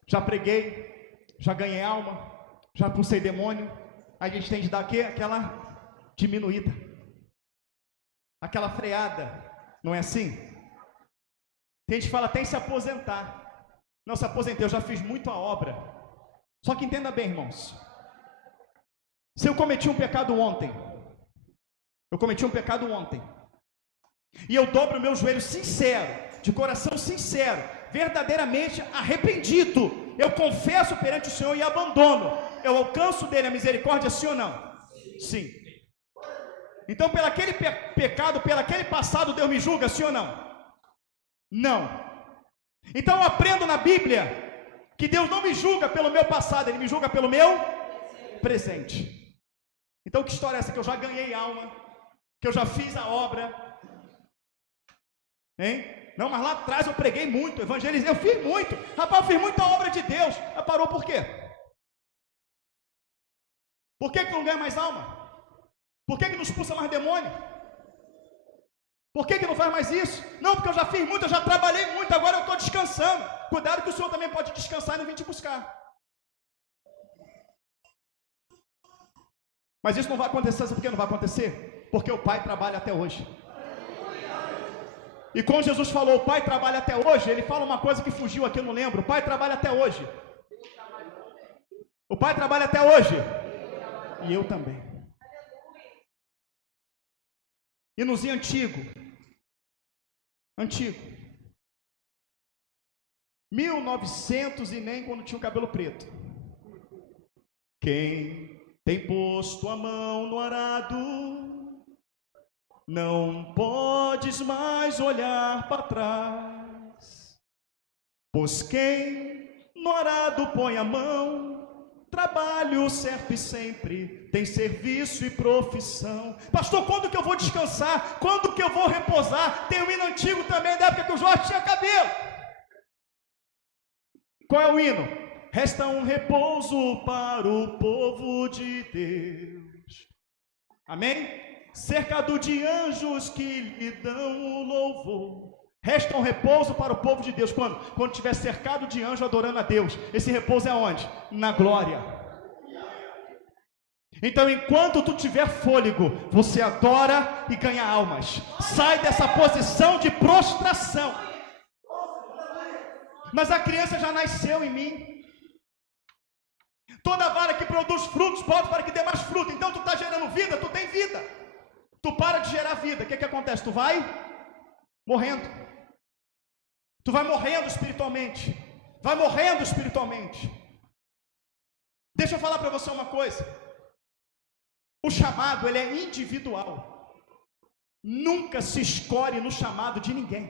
já preguei, já ganhei alma, já expulsei demônio. Aí a gente tem de dar aquela diminuída, aquela freada, não é assim? Tem gente que fala até em se aposentar. Não, se aposentei, eu já fiz muito a obra. Só que entenda bem, irmãos, se eu cometi um pecado ontem, e eu dobro o meu joelho sincero, de coração sincero, verdadeiramente arrependido, eu confesso perante o Senhor e abandono, eu alcanço dele a misericórdia, sim ou não? Sim. Então, pelo aquele pecado, pelo aquele passado, Deus me julga, sim ou não? Não. Então eu aprendo na Bíblia que Deus não me julga pelo meu passado, Ele me julga pelo meu presente. Então que história é essa? Que eu já ganhei alma, que eu já fiz a obra, hein? Não, mas lá atrás eu preguei muito, evangelizei, eu fiz muito. Rapaz, eu fiz muita obra de Deus. Mas parou por quê? Por que não ganha mais alma? Por que não expulsa mais demônio? Por que não faz mais isso? Não, porque eu já fiz muito, eu já trabalhei muito, agora eu estou descansando. Cuidado que o Senhor também pode descansar e não vir te buscar. Mas isso não vai acontecer, sabe por que não vai acontecer? Porque o Pai trabalha até hoje. E quando Jesus falou, o Pai trabalha até hoje, Ele fala uma coisa que fugiu aqui, eu não lembro. O Pai trabalha até hoje. O Pai trabalha até hoje. E eu também. Hinozinho antigo. 1900 e nem quando tinha o cabelo preto. Quem tem posto a mão no arado, não podes mais olhar para trás, pois quem no arado põe a mão, trabalho certo e sempre tem serviço e profissão. Pastor, quando que eu vou descansar? Quando que eu vou repousar? Tem um hino antigo também, da época que o Jorge tinha cabelo. Qual é o hino? Resta um repouso para o povo de Deus. Amém? Cercado de anjos que lhe dão o louvor. Resta um repouso para o povo de Deus. Quando estiver cercado de anjos adorando a Deus. Esse repouso é onde? Na glória. Então, enquanto tu tiver fôlego, você adora e ganha almas. Sai dessa posição de prostração. Mas a criança já nasceu em mim. Toda vara que produz frutos, bota para que dê mais fruto. Então tu está gerando vida, tu tem vida. Tu para de gerar vida, o que acontece? Tu vai morrendo. Tu vai morrendo espiritualmente. Vai morrendo espiritualmente. Deixa eu falar para você uma coisa. O chamado, ele é individual. Nunca se escolhe no chamado de ninguém.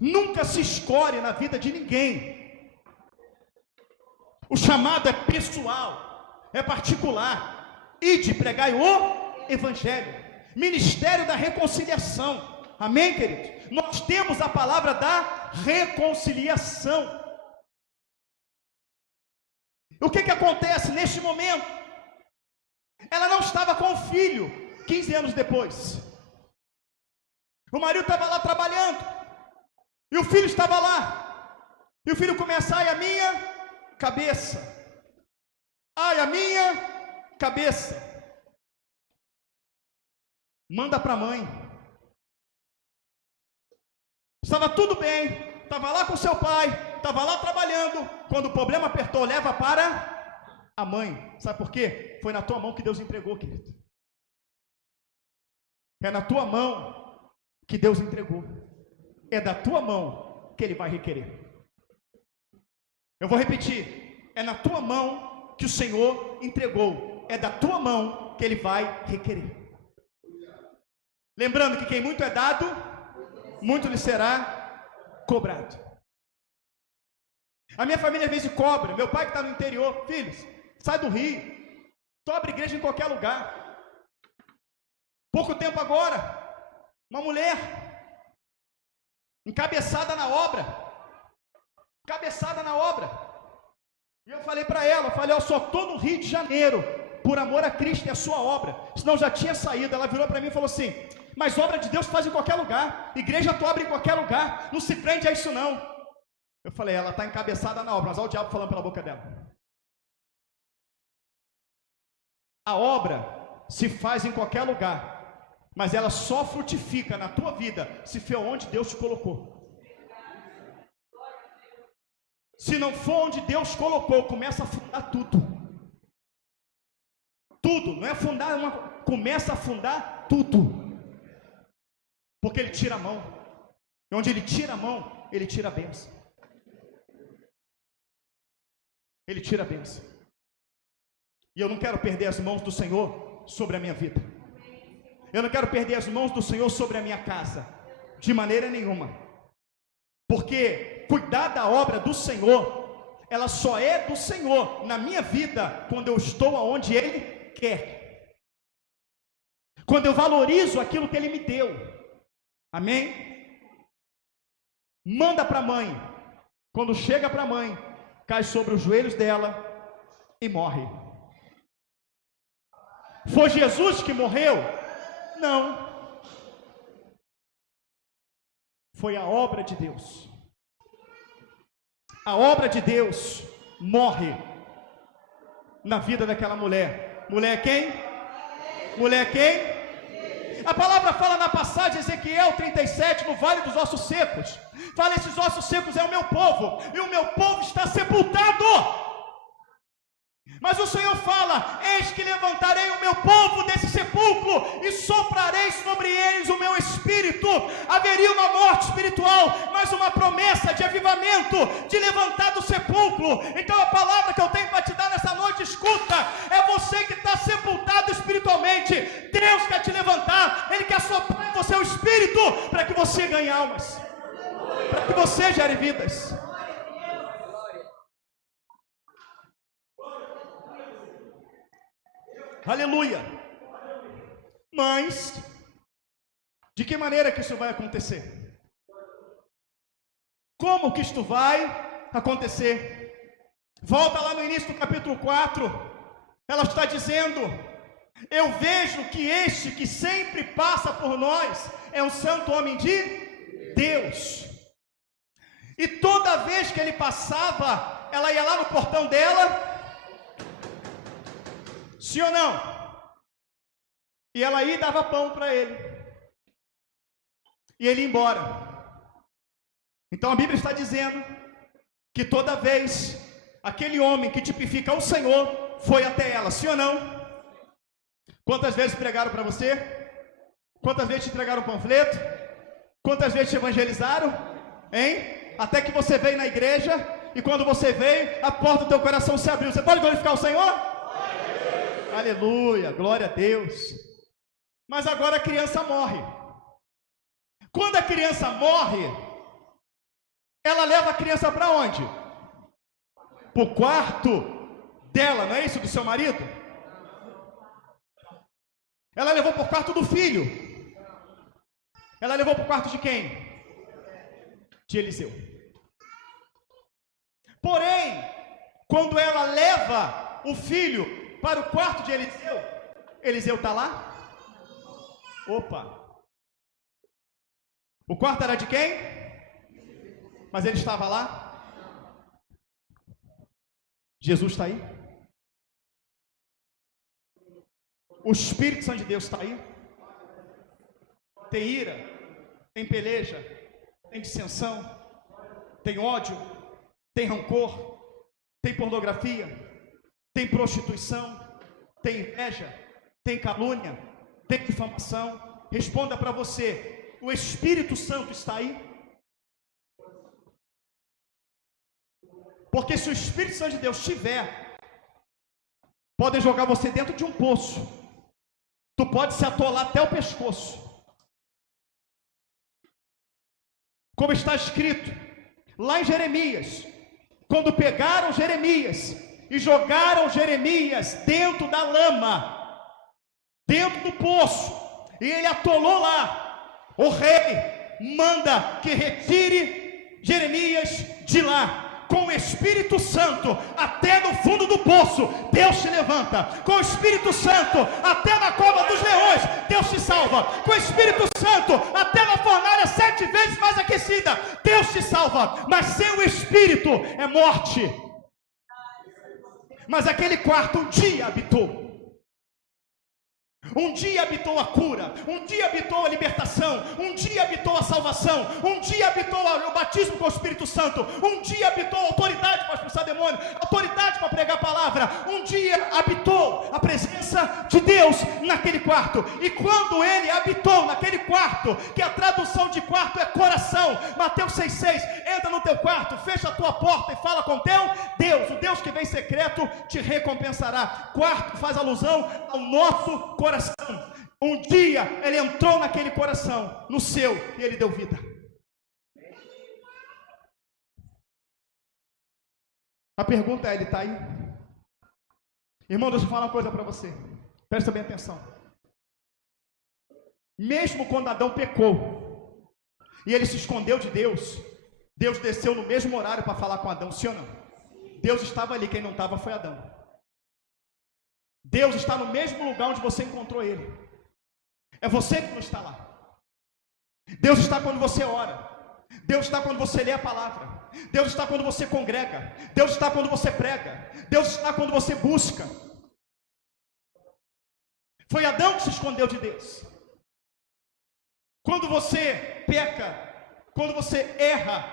Nunca se escolhe na vida de ninguém. O chamado é pessoal, é particular. Ide, pregai o evangelho. Ministério da reconciliação. Amém, querido? Nós temos a palavra da reconciliação. O que acontece neste momento? Ela não estava com o filho 15 anos depois. O marido estava lá trabalhando. E o filho estava lá. E o filho começa: ai, a minha cabeça. Ai, a minha cabeça. Manda para a mãe. Estava tudo bem. Estava lá com seu pai. Estava lá trabalhando. Quando o problema apertou, leva para a mãe. Sabe por quê? Foi na tua mão que Deus entregou, querido. É na tua mão que Deus entregou. É da tua mão que Ele vai requerer. Eu vou repetir. É na tua mão que o Senhor entregou. É da tua mão que Ele vai requerer. Lembrando que quem muito é dado, muito lhe será cobrado. A minha família às vezes cobra. Meu pai que está no interior: filhos, sai do Rio, tu abre igreja em qualquer lugar. Pouco tempo agora, uma mulher encabeçada na obra. Cabeçada na obra. E eu falei para ela, eu só estou no Rio de Janeiro por amor a Cristo e a sua obra, senão já tinha saído. Ela virou para mim e falou assim: mas obra de Deus faz em qualquer lugar, igreja tu abre em qualquer lugar, não se prende a isso não. Eu falei: ela está encabeçada na obra, mas olha o diabo falando pela boca dela. A obra se faz em qualquer lugar, mas ela só frutifica na tua vida se for onde Deus te colocou. Se não for onde Deus colocou, começa a afundar tudo. Tudo, não é afundar começa a afundar tudo. Porque Ele tira a mão. E onde Ele tira a mão, Ele tira a bênção. Ele tira a bênção. E eu não quero perder as mãos do Senhor sobre a minha vida. Eu não quero perder as mãos do Senhor sobre a minha casa, de maneira nenhuma. Porque cuidar da obra do Senhor, ela só é do Senhor na minha vida quando eu estou aonde Ele quer. Quando eu valorizo aquilo que Ele me deu. Amém? Manda para a mãe. Quando chega para a mãe, cai sobre os joelhos dela e morre. Foi Jesus que morreu? Não. Foi a obra de Deus. A obra de Deus morre na vida daquela mulher. Mulher quem? Mulher quem? A palavra fala na passagem Ezequiel 37, no vale dos ossos secos. Fala: esses ossos secos é o meu povo, e o meu povo está sepultado. Mas o Senhor fala: eis que levantarei o meu povo desse sepulcro e soprarei sobre eles o meu espírito. Haveria uma morte espiritual, mas uma promessa de avivamento, de levantar do sepulcro. Então a palavra que eu tenho para te dar nessa noite, escuta: é você que está sepultado espiritualmente. Deus quer te levantar, Ele quer soprar em você o espírito, para que você ganhe almas, para que você gere vidas. Aleluia. Mas de que maneira que isso vai acontecer? Como que isto vai acontecer? Volta lá no início do capítulo 4. Ela está dizendo: eu vejo que este que sempre passa por nós é um santo homem de Deus. E toda vez que ele passava, ela ia lá no portão dela. Sim ou não? E ela ia e dava pão para ele. E ele ia embora. Então a Bíblia está dizendo que toda vez aquele homem que tipifica o Senhor foi até ela. Sim ou não? Quantas vezes pregaram para você? Quantas vezes te entregaram panfleto? Quantas vezes te evangelizaram? Hein? Até que você veio na igreja e quando você veio, a porta do teu coração se abriu. Você pode glorificar o Senhor? Aleluia, glória a Deus. Mas agora a criança morre. Quando a criança morre, ela leva a criança para onde? Para o quarto dela, não é isso? Do seu marido? Ela levou para o quarto do filho. Ela levou para o quarto de quem? De Eliseu. Porém, quando ela leva o filho para o quarto de Eliseu, Eliseu está lá? Opa! O quarto era de quem? Mas ele estava lá? Jesus está aí? O Espírito Santo de Deus está aí? Tem ira, tem peleja, tem dissensão, tem ódio, tem rancor, tem pornografia, tem prostituição, tem inveja, tem calúnia, tem difamação. Responda para você: o Espírito Santo está aí? Porque se o Espírito Santo de Deus estiver, podem jogar você dentro de um poço, tu pode se atolar até o pescoço, como está escrito lá em Jeremias, quando pegaram Jeremias e jogaram Jeremias dentro da lama, dentro do poço, e ele atolou lá. O rei manda que retire Jeremias de lá. Com o Espírito Santo, até no fundo do poço, Deus te levanta. Com o Espírito Santo, até na cova dos leões, Deus te salva. Com o Espírito Santo, até na fornalha 7 vezes mais aquecida, Deus te salva. Mas sem o Espírito é morte. Mas aquele quarto um dia habitou. Um dia habitou a cura, um dia habitou a libertação, um dia habitou a salvação, um dia habitou o batismo com o Espírito Santo, um dia habitou a autoridade para expulsar demônio, autoridade para pregar a palavra, um dia habitou a presença de Deus naquele quarto. E quando ele habitou naquele quarto, que a tradução de quarto é coração, Mateus 6,6, entra no teu quarto, fecha a tua porta e fala com teu Deus, o Deus que vem secreto te recompensará. Quarto faz alusão ao nosso coração. Um dia ele entrou naquele coração, no seu, e ele deu vida. A pergunta é: ele está aí? Irmão, deixa eu falar uma coisa para você, presta bem atenção. Mesmo quando Adão pecou e ele se escondeu de Deus, Deus desceu no mesmo horário para falar com Adão, sim ou não? Deus estava ali, quem não estava foi Adão. Deus está no mesmo lugar onde você encontrou Ele. É você que não está lá. Deus está quando você ora. Deus está quando você lê a palavra. Deus está quando você congrega. Deus está quando você prega. Deus está quando você busca. Foi Adão que se escondeu de Deus. Quando você peca, quando você erra,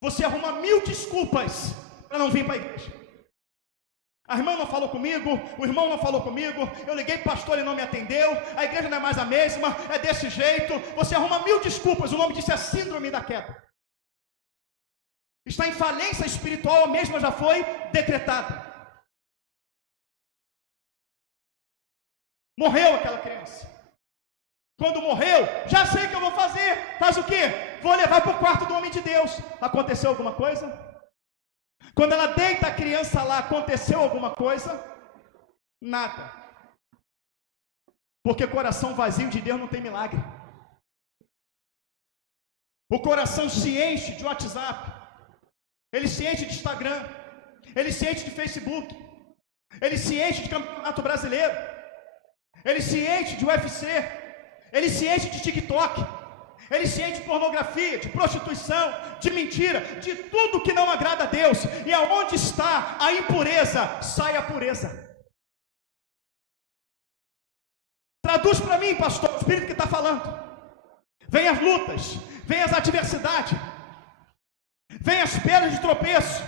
você arruma 1000 desculpas para não vir para a igreja. A irmã não falou comigo, o irmão não falou comigo, eu liguei para o pastor e não me atendeu, a igreja não é mais a mesma, é desse jeito. Você arruma 1000 desculpas. O nome disso é síndrome da queda. Está em falência espiritual, a mesma já foi decretada. Morreu aquela criança. Quando morreu, já sei o que eu vou fazer. Faz o quê? Vou levar para o quarto do homem de Deus. Aconteceu alguma coisa? Quando ela deita a criança lá, aconteceu alguma coisa? Nada. Porque coração vazio de Deus não tem milagre. O coração se enche de WhatsApp, ele se enche de Instagram, ele se enche de Facebook, ele se enche de Campeonato Brasileiro, ele se enche de UFC, ele se enche de TikTok, ele se enche de pornografia, de prostituição, de mentira, de tudo que não agrada a Deus. E aonde está a impureza, sai a pureza. Traduz para mim, pastor, o Espírito que está falando. Vem as lutas, vem as adversidades, vem as pedras de tropeço.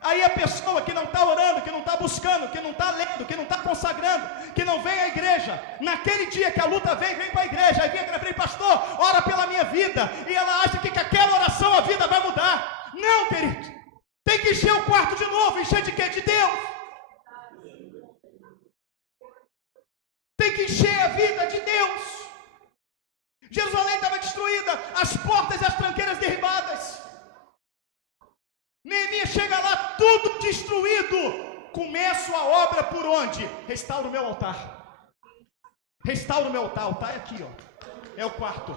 Aí a pessoa que não está orando, que não está buscando, que não está lendo, que não está consagrando, que não vem à igreja, naquele dia que a luta vem para a igreja, aí vem aquela frente: pastor, ora pela minha vida, e ela acha que com aquela oração a vida vai mudar. Não, querido, tem Tem que encher o quarto de novo. Encher de quê? De Deus. Tem que encher a vida de Deus. Jerusalém estava destruída, as portas e as tranqueiras derribadas. Neemias chega lá, tudo destruído. Começo a obra por onde? Restaura o meu altar. Restaura o meu altar. O altar é aqui, ó. É o quarto.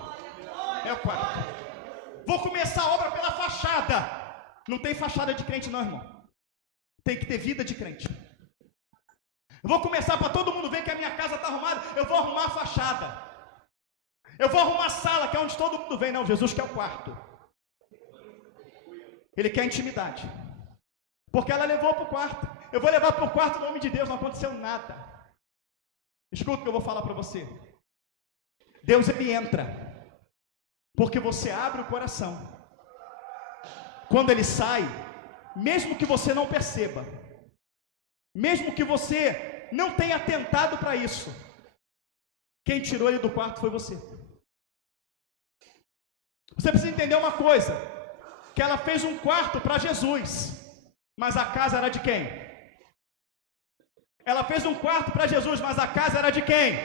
É o quarto. Vou começar a obra pela fachada. Não tem fachada de crente não, irmão. Tem que ter vida de crente. Eu vou começar para todo mundo ver que a minha casa está arrumada. Eu vou arrumar a fachada. Eu vou arrumar a sala, que é onde todo mundo vem. Não, Jesus quer o quarto. Ele quer intimidade. Porque ela levou para o quarto. Eu vou levar para o quarto em nome de Deus. Não aconteceu nada. Escuta o que eu vou falar para você. Deus, ele entra. Porque você abre o coração. Quando ele sai, mesmo que você não perceba, mesmo que você não tenha atentado para isso, quem tirou ele do quarto foi você. Você precisa entender uma coisa, que ela fez um quarto para Jesus, mas a casa era de quem? Ela fez um quarto para Jesus, mas a casa era de quem?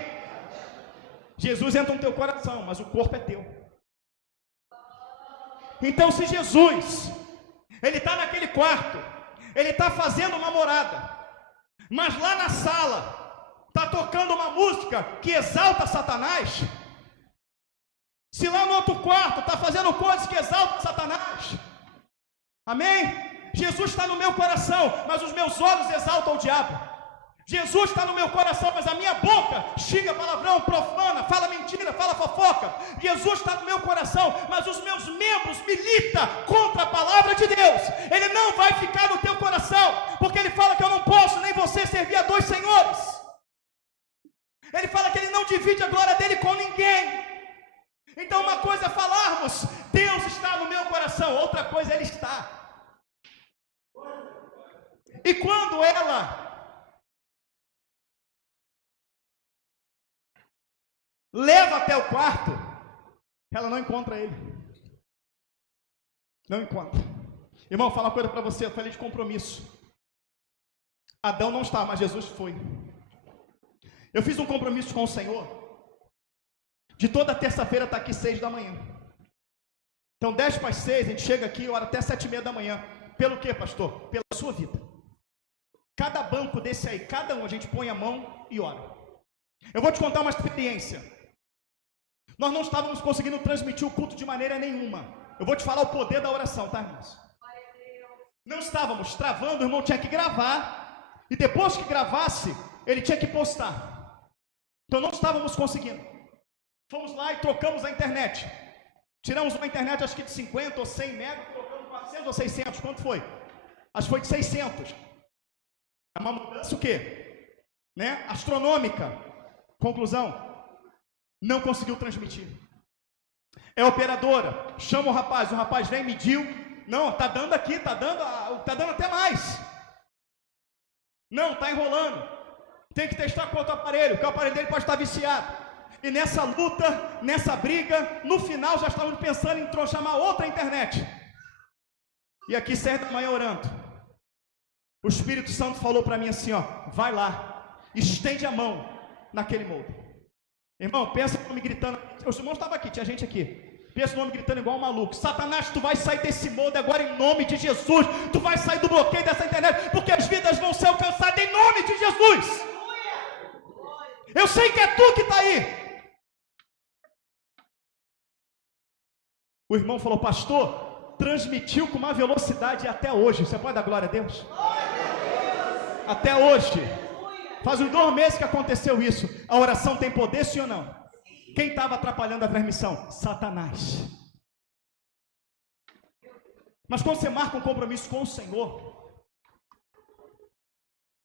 Jesus entra no teu coração, mas o corpo é teu. Então, se Jesus, ele está naquele quarto, ele está fazendo uma morada, mas lá na sala está tocando uma música que exalta Satanás, se lá no outro quarto está fazendo coisas que exaltam Satanás, amém? Jesus está no meu coração, mas os meus olhos exaltam o diabo. Jesus está no meu coração, mas a minha boca xinga palavrão, profana, fala mentira, fala fofoca. Jesus está no meu coração, mas os meus membros militam contra a palavra de Deus. Ele não vai ficar no teu coração, porque ele fala que eu não posso nem você servir a dois senhores. Ele fala que ele não divide a glória dele com ninguém. Então uma coisa é falarmos, Deus está no meu coração, outra coisa é ele está. E quando ela leva até o quarto, ela não encontra ele. Não encontra. Irmão, vou falar uma coisa para você, eu falei de compromisso. Adão não está, mas Jesus foi. Eu fiz um compromisso com o Senhor, de toda terça-feira estar aqui 6 da manhã. Então 10 para as 6, a gente chega aqui, ora até 7:30 da manhã. Pelo quê, pastor? Pela sua vida. Cada banco desse aí, cada um, a gente põe a mão e ora. Eu vou te contar uma experiência. Nós não estávamos conseguindo transmitir o culto de maneira nenhuma. Eu vou te falar o poder da oração, tá, irmãos? Não estávamos travando, o irmão tinha que gravar, e depois que gravasse, ele tinha que postar. Então não estávamos conseguindo. Fomos lá e trocamos a internet. Tiramos uma internet, acho que de 50 ou 100 mega, colocamos 400 ou 600, quanto foi? Acho que foi de 600. É uma mudança o quê? Né? Astronômica. Conclusão. Não conseguiu transmitir. É operadora, chama o rapaz vem, mediu, não, tá dando aqui, tá dando até mais. Não, tá enrolando. Tem que testar com outro aparelho, que o aparelho dele pode estar viciado. E nessa luta, nessa briga, no final já estávamos pensando em chamar outra internet. E aqui 7 da manhã orando. O Espírito Santo falou para mim assim, ó, vai lá, estende a mão naquele molde. Irmão, pensa no nome gritando. Os irmãos estavam aqui, tinha gente aqui. Pensa no nome gritando igual um maluco. Satanás, tu vai sair desse molde agora em nome de Jesus. Tu vai sair do bloqueio dessa internet, porque as vidas vão ser alcançadas em nome de Jesus. Eu sei que é tu que está aí. O irmão falou, pastor, transmitiu com uma velocidade até hoje. Você pode dar glória a Deus? Até hoje. Faz uns 2 meses que aconteceu isso. A oração tem poder, sim ou não? Quem estava atrapalhando a transmissão? Satanás. Mas quando você marca um compromisso com o Senhor,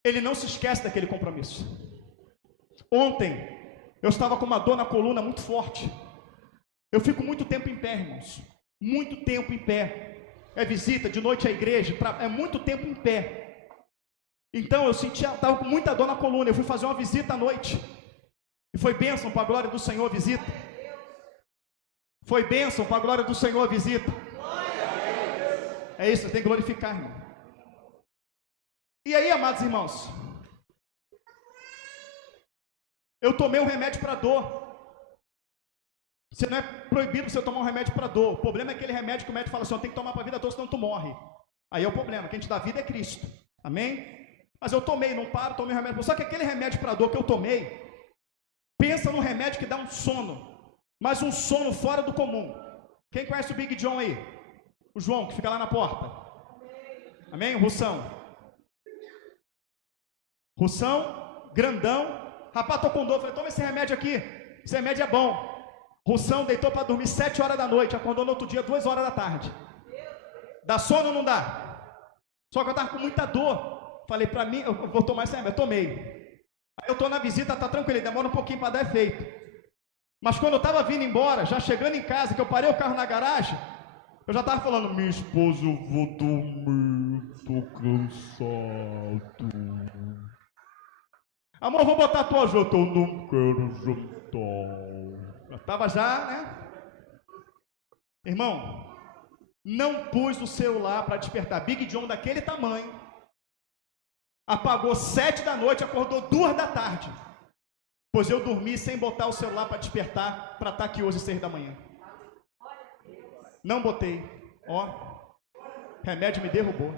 Ele não se esquece daquele compromisso. Ontem, eu estava com uma dor na coluna muito forte. Eu fico muito tempo em pé, irmãos. Muito tempo em pé. É visita, de noite à igreja, é muito tempo em pé. Então eu estava com muita dor na coluna. Eu fui fazer uma visita à noite. E foi bênção para a glória do Senhor a visita. Foi bênção para a glória do Senhor a visita. É isso, tem que glorificar, irmão. E aí, amados irmãos, eu tomei um remédio para dor. Você não é proibido você tomar um remédio para dor. O problema é aquele remédio que o médico fala assim, tem que tomar para a vida toda, senão tu morre. Aí é o problema, quem te dá vida é Cristo. Amém? Mas eu tomei, não paro, tomei um remédio. Só que aquele remédio para dor que eu tomei, pensa num remédio que dá um sono, mas um sono fora do comum. Quem conhece o Big John aí? O João, que fica lá na porta. Amém? O Russão. Russão, grandão. Rapaz, tô com dor. Falei, toma esse remédio aqui. Esse remédio é bom. Russão deitou para dormir 7 horas da noite. Acordou no outro dia, 2 horas da tarde. Dá sono ou não dá? Só que eu estava com muita dor. Falei, para mim, eu vou tomar esse remédio. Eu tomei. Aí eu estou na visita, tá tranquilo. Demora um pouquinho para dar efeito. Mas quando eu estava vindo embora, já chegando em casa, que eu parei o carro na garagem, eu já estava falando, minha esposa, eu vou dormir, tô cansado. Amor, vou botar a tua janta. Eu não quero jantar. Eu estava já, né? Irmão, não pus o celular para despertar. Big John daquele tamanho. Apagou 7 da noite, acordou 2 da tarde. Pois eu dormi sem botar o celular para despertar, para estar aqui hoje 6 da manhã. Não botei. Ó, remédio me derrubou.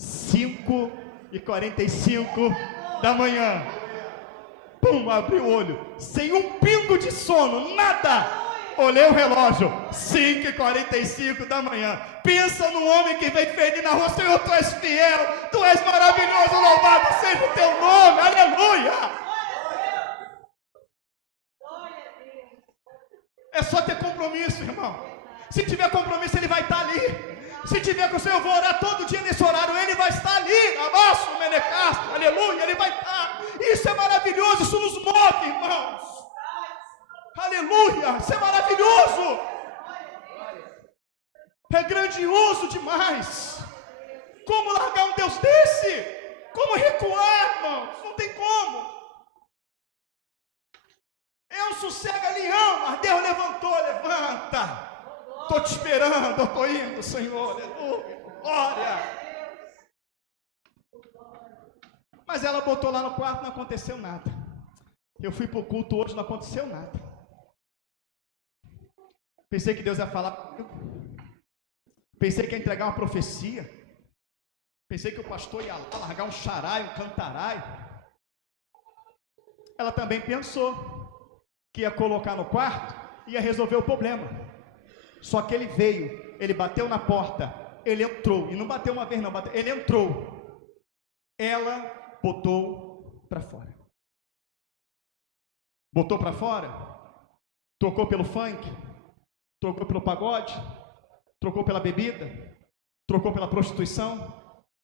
5h45 da manhã. Pum, abri o olho. Sem um pingo de sono, nada. Olhei o relógio, 5h45 da manhã. Pensa num homem que vem feliz na rua. Senhor, tu és fiel, tu és maravilhoso, louvado seja o teu nome, aleluia. É só ter compromisso, irmão. Se tiver compromisso, ele vai estar ali. Se tiver com o Senhor, eu vou orar todo dia nesse horário, ele vai estar ali. Abaixo, Menecastro, aleluia, ele vai estar. Isso é maravilhoso, isso nos move, irmãos. Aleluia, isso é maravilhoso. É grandioso demais. Como largar um Deus desse? Como recuar, irmãos? Não tem como. É um sossega-leão, mas Deus levantou, levanta. Estou te esperando, eu estou indo, Senhor, aleluia, glória. Mas ela botou lá no quarto, não aconteceu nada. Eu fui para o culto hoje, não aconteceu nada. Pensei que Deus ia falar comigo. Pensei que ia entregar uma profecia. Pensei que o pastor ia lá largar um xarai, um cantarai. Ela também pensou que ia colocar no quarto e ia resolver o problema. Só que ele veio, ele bateu na porta, ele entrou, e não bateu uma vez não, ele entrou. Ela botou para fora. Botou para fora, trocou pelo funk, trocou pelo pagode, trocou pela bebida, trocou pela prostituição,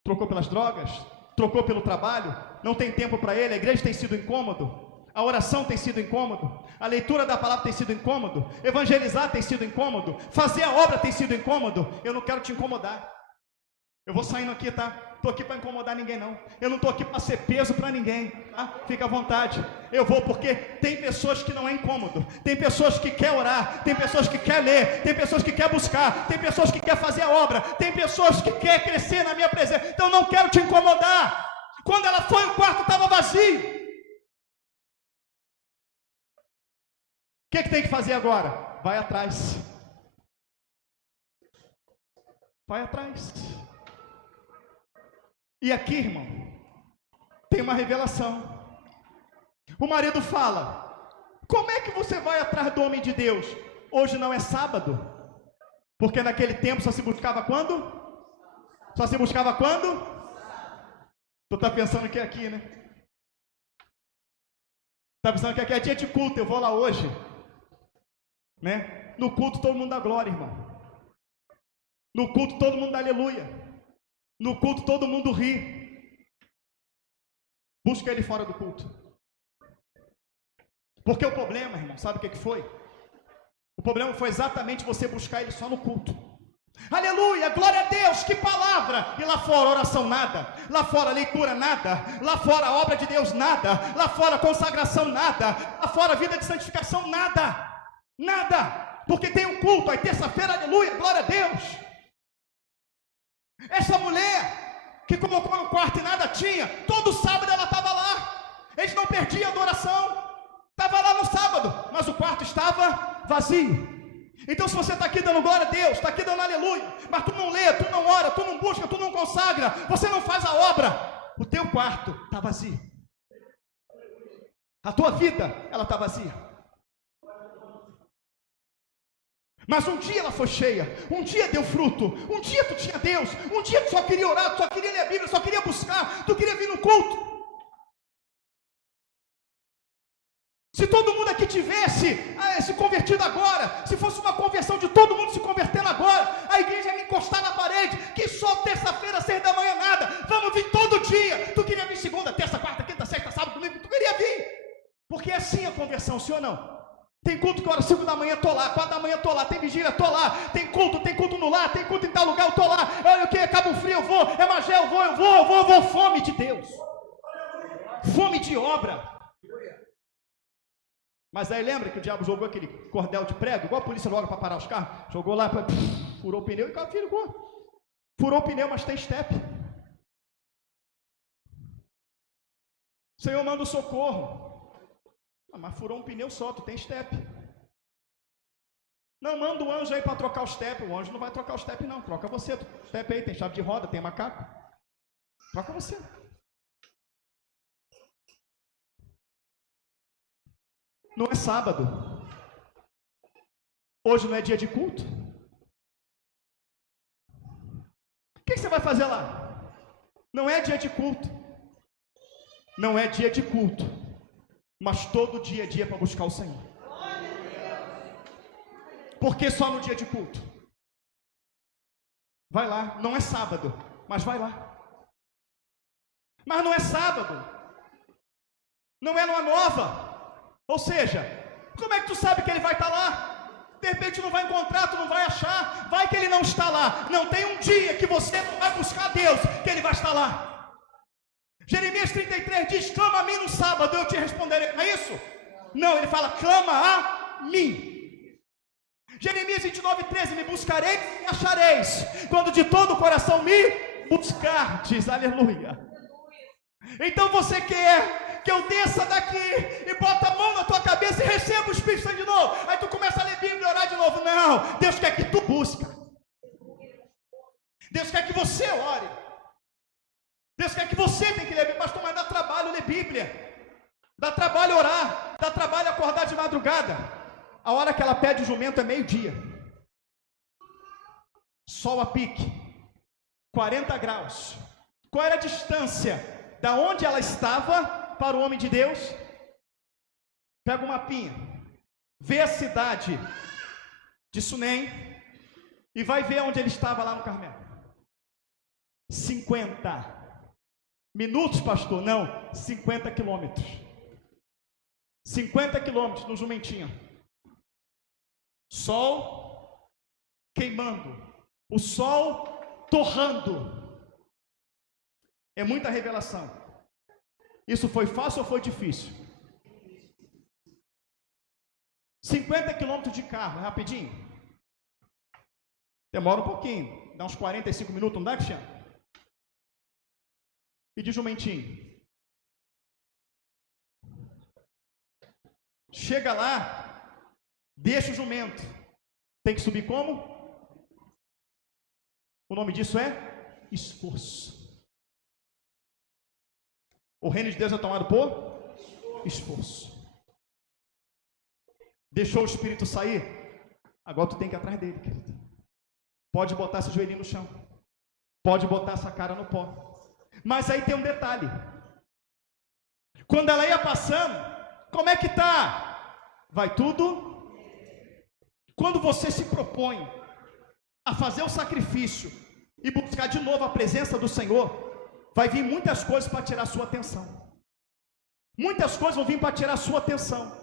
trocou pelas drogas, trocou pelo trabalho, não tem tempo para ele, a igreja tem sido incômodo. A oração tem sido incômodo, a leitura da palavra tem sido incômodo, evangelizar tem sido incômodo, fazer a obra tem sido incômodo. Eu não quero te incomodar. Eu vou saindo aqui, tá? Estou aqui para incomodar ninguém não. Eu não estou aqui para ser peso para ninguém, tá? Fica à vontade. Eu vou porque tem pessoas que não é incômodo, tem pessoas que quer orar, tem pessoas que quer ler, tem pessoas que quer buscar, tem pessoas que quer fazer a obra, tem pessoas que quer crescer na minha presença. Então eu não quero te incomodar. Quando ela foi, o quarto estava vazio. O que tem que fazer agora? Vai atrás. Vai atrás. E aqui, irmão, tem uma revelação. O marido fala: como é que você vai atrás do homem de Deus? Hoje não é sábado. Porque naquele tempo só se buscava quando? Só se buscava quando? Tu tá pensando que é aqui, né? Tá pensando que aqui é dia de culto, eu vou lá hoje. Né? No culto todo mundo dá glória, irmão. No culto todo mundo dá aleluia. No culto todo mundo ri. Busca ele fora do culto. Porque o problema, irmão, sabe o que foi? O problema foi exatamente você buscar ele só no culto. Aleluia, glória a Deus, que palavra. E lá fora oração nada, lá fora leitura nada, lá fora a obra de Deus nada, lá fora consagração nada, lá fora vida de santificação nada. Nada, porque tem um culto, aí terça-feira, aleluia, glória a Deus. Essa mulher que colocou no quarto e nada tinha, todo sábado ela estava lá. Eles não perdiam a adoração, estava lá no sábado, mas o quarto estava vazio. Então se você está aqui dando glória a Deus, está aqui dando aleluia, mas tu não lê, tu não ora, tu não busca, tu não consagra, você não faz a obra, o teu quarto está vazio. A tua vida, ela está vazia. Mas um dia ela foi cheia, um dia deu fruto, um dia tu tinha Deus, um dia tu só queria orar, tu só queria ler a Bíblia, só queria buscar, tu queria vir no culto. Se todo mundo aqui tivesse se convertido agora, se fosse uma conversão de todo mundo se convertendo agora, a igreja ia encostar na parede, que só terça-feira, 6 da manhã nada, vamos vir todo dia. Tu queria vir segunda, terça, quarta, quinta, sexta, sábado, domingo, tu queria vir, porque é assim a conversão, sim ou não? Tem culto que hora 5 da manhã, tô lá, 4 da manhã, tô lá, tem vigília, tô lá, tem culto no lar, tem culto em tal lugar, eu tô lá, olha o que, Cabo Frio, eu vou, é Magé, eu vou, fome de Deus, fome de obra. Mas aí lembra que o diabo jogou aquele cordel de prego, igual a polícia logo para parar os carros, jogou lá, furou o pneu e o carro ficou. Furou o pneu, mas tem step. O Senhor manda o socorro. Mas furou um pneu só, tu tem step. Não, manda o anjo aí para trocar o step. O anjo não vai trocar o step não, troca você. Step aí, tem chave de roda, tem macaco. Troca você. Não é sábado. Hoje não é dia de culto. O que você vai fazer lá? Não é dia de culto. Não é dia de culto. Mas todo dia é dia para buscar o Senhor. Por que só no dia de culto? Vai lá. Não é sábado, mas vai lá. Mas não é sábado. Não é lua nova. Ou seja, como é que tu sabe que ele vai estar lá? De repente não vai encontrar, tu não vai achar, vai que ele não está lá. Não tem um dia que você não vai buscar Deus, que ele vai estar lá. Jeremias 33 diz, clama a mim no sábado, eu te responderei. Não é isso? Não, ele fala, clama a mim. Jeremias 29:13, me buscareis e achareis, quando de todo o coração me buscardes. Aleluia. Então você quer que eu desça daqui e bota a mão na tua cabeça e receba o Espírito Santo de novo, aí tu começa a ler Bíblia e orar de novo. Não, Deus quer que tu busca, Deus quer que você ore, Deus quer que você tenha que ler Bíblia. Pastor, mas dá trabalho ler Bíblia, dá trabalho orar, dá trabalho acordar de madrugada. A hora que ela pede o jumento é meio-dia, sol a pique, 40 graus. Qual era a distância da onde ela estava para o homem de Deus? Pega um mapinha, vê a cidade de Sunem e vai ver onde ele estava lá no Carmelo. 50 minutos, pastor? Não, 50 quilômetros. 50 quilômetros no jumentinho. Sol queimando, o sol torrando. É muita revelação. Isso foi fácil ou foi difícil? 50 quilômetros de carro, é rapidinho? Demora um pouquinho, dá uns 45 minutos, não dá, Cristiano? E de jumentinho? Chega lá, deixa o jumento. Tem que subir como? O nome disso é esforço. O reino de Deus é tomado por esforço. Deixou o Espírito sair? Agora tu tem que ir atrás dele, querido. Pode botar esse joelhinho no chão. Pode botar essa cara no pó. Mas aí tem um detalhe. Quando ela ia passando, como é que tá? Vai tudo? Quando você se propõe a fazer o sacrifício e buscar de novo a presença do Senhor, vai vir muitas coisas para tirar a sua atenção. Muitas coisas vão vir para tirar a sua atenção.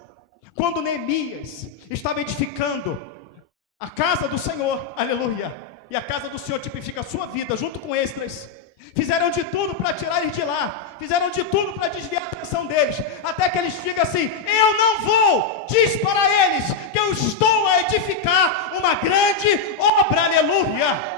Quando Neemias estava edificando a casa do Senhor, aleluia, e a casa do Senhor tipifica a sua vida, junto com Esdras, fizeram de tudo para tirar eles de lá, fizeram de tudo para desviar a atenção deles, até que eles digam assim, eu não vou, diz para eles, que eu estou a edificar uma grande obra, aleluia.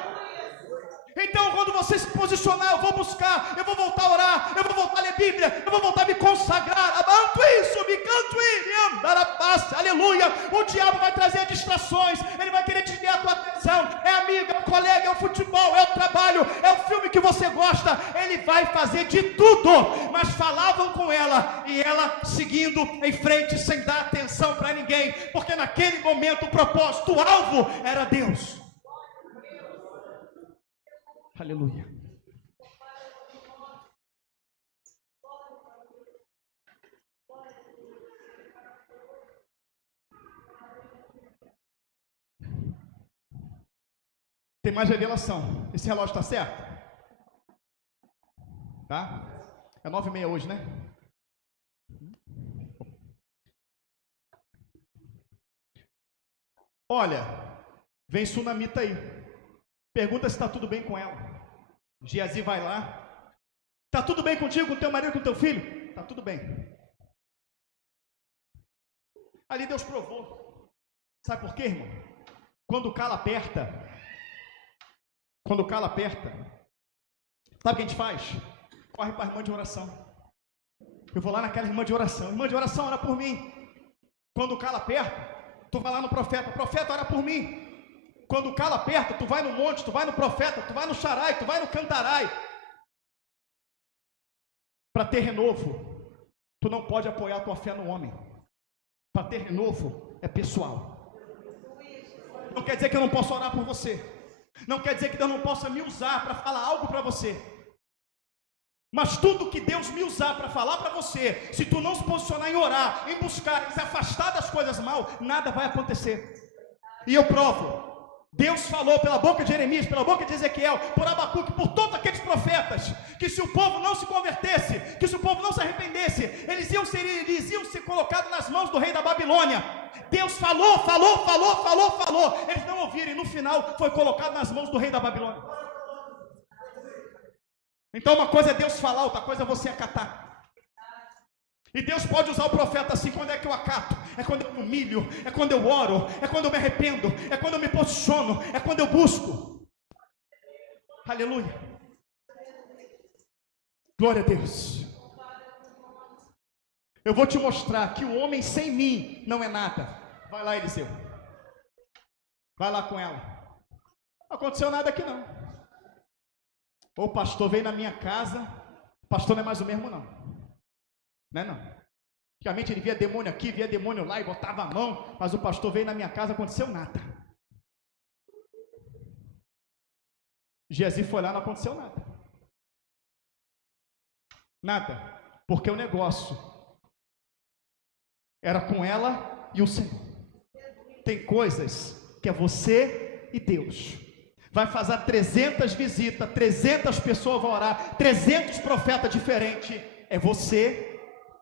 Então, quando você se posicionar, eu vou buscar, eu vou voltar a orar, eu vou voltar a ler Bíblia, eu vou voltar a me consagrar. Abanto isso, me canto e dar a paz, aleluia. O diabo vai trazer distrações, ele vai querer desviar a tua atenção. É amigo, é o colega, é o futebol, é o trabalho, é o filme que você gosta. Ele vai fazer de tudo. Mas falavam com ela e ela seguindo em frente sem dar atenção para ninguém, porque naquele momento o propósito, o alvo era Deus. Aleluia. Tem mais revelação. Esse relógio está certo? Tá? É 9h30 hoje, né? Olha, vem sunamita aí. Pergunta se está tudo bem com ela. Geazi vai lá. Está tudo bem contigo, com teu marido, com teu filho? Está tudo bem. Ali Deus provou. Sabe por quê, irmão? Quando o calo aperta. Quando o calo aperta. Sabe o que a gente faz? Corre para a irmã de oração. Eu vou lá naquela irmã de oração. Irmã de oração, ora por mim. Quando o calo aperta, tu vai lá no profeta. Profeta, ora por mim. Quando o calo aperta, tu vai no monte, tu vai no profeta, tu vai no xarai, tu vai no cantarai. Para ter renovo, tu não pode apoiar a tua fé no homem. Para ter renovo, é pessoal. Não quer dizer que eu não possa orar por você. Não quer dizer que Deus não possa me usar para falar algo para você. Mas tudo que Deus me usar para falar para você, se tu não se posicionar em orar, em buscar, em se afastar das coisas mal, nada vai acontecer. E eu provo. Deus falou pela boca de Jeremias, pela boca de Ezequiel, por Abacuque, por todos aqueles profetas, que se o povo não se convertesse, que se o povo não se arrependesse, eles iam ser colocados nas mãos do rei da Babilônia. Deus falou, eles não ouviram, e no final foi colocado nas mãos do rei da Babilônia. Então uma coisa é Deus falar, outra coisa é você acatar. E Deus pode usar o profeta assim. Quando é que eu acato? É quando eu me humilho, é quando eu oro, é quando eu me arrependo, é quando eu me posiciono, é quando eu busco. Aleluia. Glória a Deus. Eu vou te mostrar que o homem sem mim não é nada. Vai lá, Eliseu. Vai lá com ela. Não aconteceu nada aqui não. O pastor veio na minha casa. O pastor não é mais o mesmo não. Não é não. Antigamente ele via demônio aqui, via demônio lá e botava a mão, mas o pastor veio na minha casa, não aconteceu nada. Geazi foi lá, não aconteceu nada. Nada. Porque o negócio era com ela e o Senhor. Tem coisas que é você e Deus. Vai fazer 300 visitas, 300 pessoas vão orar, 300 profetas diferentes. É você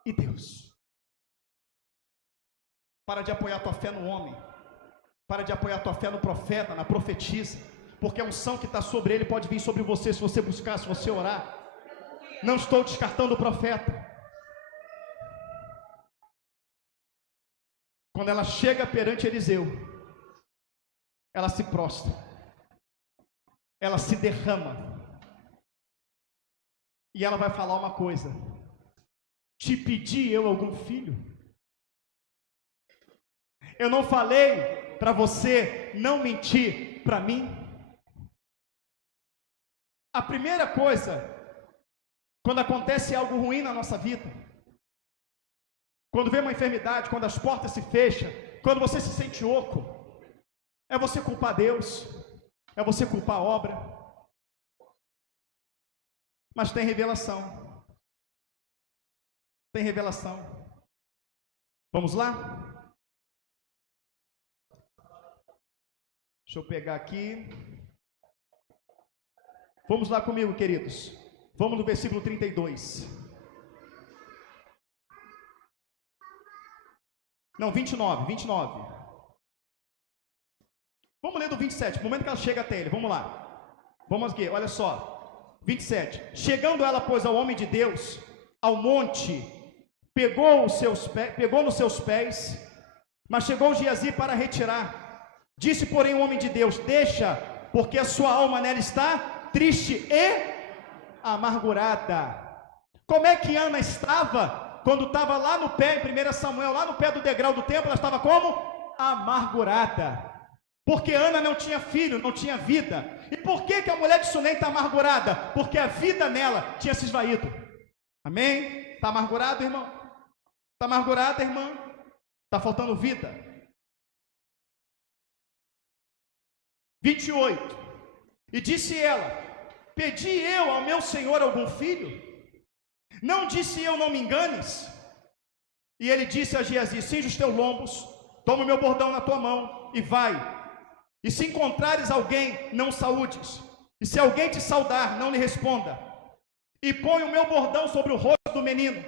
e Deus. Para de apoiar tua fé no homem. Para de apoiar tua fé no profeta, na profetisa. Porque a unção que está sobre ele pode vir sobre você se você buscar, se você orar. Não estou descartando o profeta. Quando ela chega perante Eliseu, ela se prostra. Ela se derrama. E ela vai falar uma coisa. Te pedi eu algum filho? Eu não falei para você não mentir para mim? A primeira coisa, quando acontece algo ruim na nossa vida, quando vem uma enfermidade, quando as portas se fecham, quando você se sente oco, é você culpar Deus, é você culpar a obra. Mas tem revelação. Tem revelação. Vamos lá? Deixa eu pegar aqui. Vamos lá comigo, queridos. Vamos no versículo 32. Não, 29. Vamos ler do 27, no momento que ela chega até ele. Vamos lá. Vamos aqui, olha só. 27. Chegando ela, pois, ao homem de Deus, ao monte, pegou nos seus pés, mas chegou Geazi para retirar. Disse, porém, o homem de Deus: deixa, porque a sua alma nela está triste e amargurada. Como é que Ana estava quando estava lá no pé, em 1 Samuel, lá no pé do degrau do templo? Ela estava como? Amargurada. Porque Ana não tinha filho, não tinha vida. E por que a mulher de Sunem está amargurada? Porque a vida nela tinha se esvaído. Amém? Está amargurado, irmão? Está amargurada, irmã? Está faltando vida. 28. E disse ela: pedi eu ao meu senhor algum filho? Não disse eu, não me enganes? E ele disse a Geazi: cinge os teus lombos, toma o meu bordão na tua mão e vai. E se encontrares alguém, não saúdes. E se alguém te saudar, não lhe responda. E põe o meu bordão sobre o rosto do menino.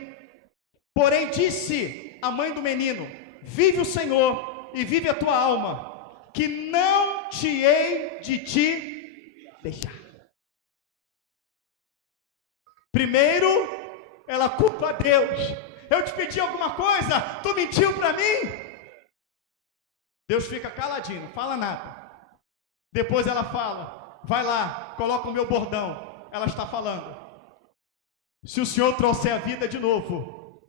Porém disse a mãe do menino: vive o Senhor e vive a tua alma, que não te hei de te deixar. Primeiro, ela culpa a Deus. Eu te pedi alguma coisa, tu mentiu para mim. Deus fica caladinho, não fala nada. Depois ela fala: vai lá, coloca o meu bordão. Ela está falando: se o Senhor trouxer a vida de novo,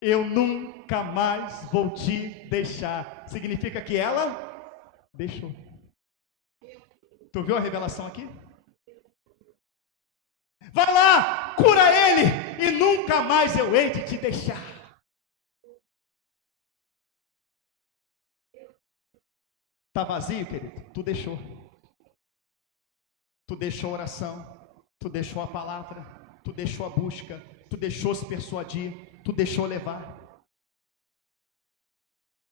eu nunca mais vou te deixar. Significa que ela deixou. Tu viu a revelação aqui? Vai lá, cura ele, e nunca mais eu hei de te deixar. Está vazio, querido? Tu deixou. Tu deixou a oração, tu deixou a palavra, tu deixou a busca, tu deixou se persuadir, tu deixou levar.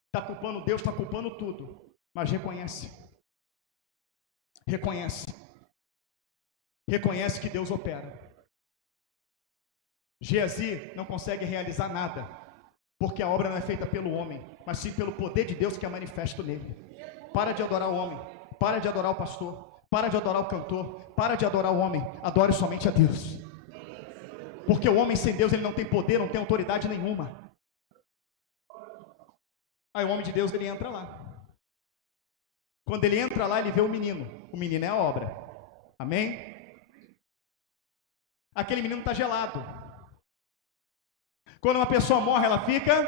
Está culpando Deus, está culpando tudo, mas reconhece. Reconhece. Reconhece que Deus opera. Geazi não consegue realizar nada, porque a obra não é feita pelo homem, mas sim pelo poder de Deus que é manifesto nele. Para de adorar o homem, para de adorar o pastor, para de adorar o cantor, para de adorar o homem, adore somente a Deus. Porque o homem sem Deus, ele não tem poder, não tem autoridade nenhuma. Aí o homem de Deus, ele entra lá. Quando ele entra lá, ele vê o menino é a obra. Amém? Aquele menino está gelado. Quando uma pessoa morre, ela fica.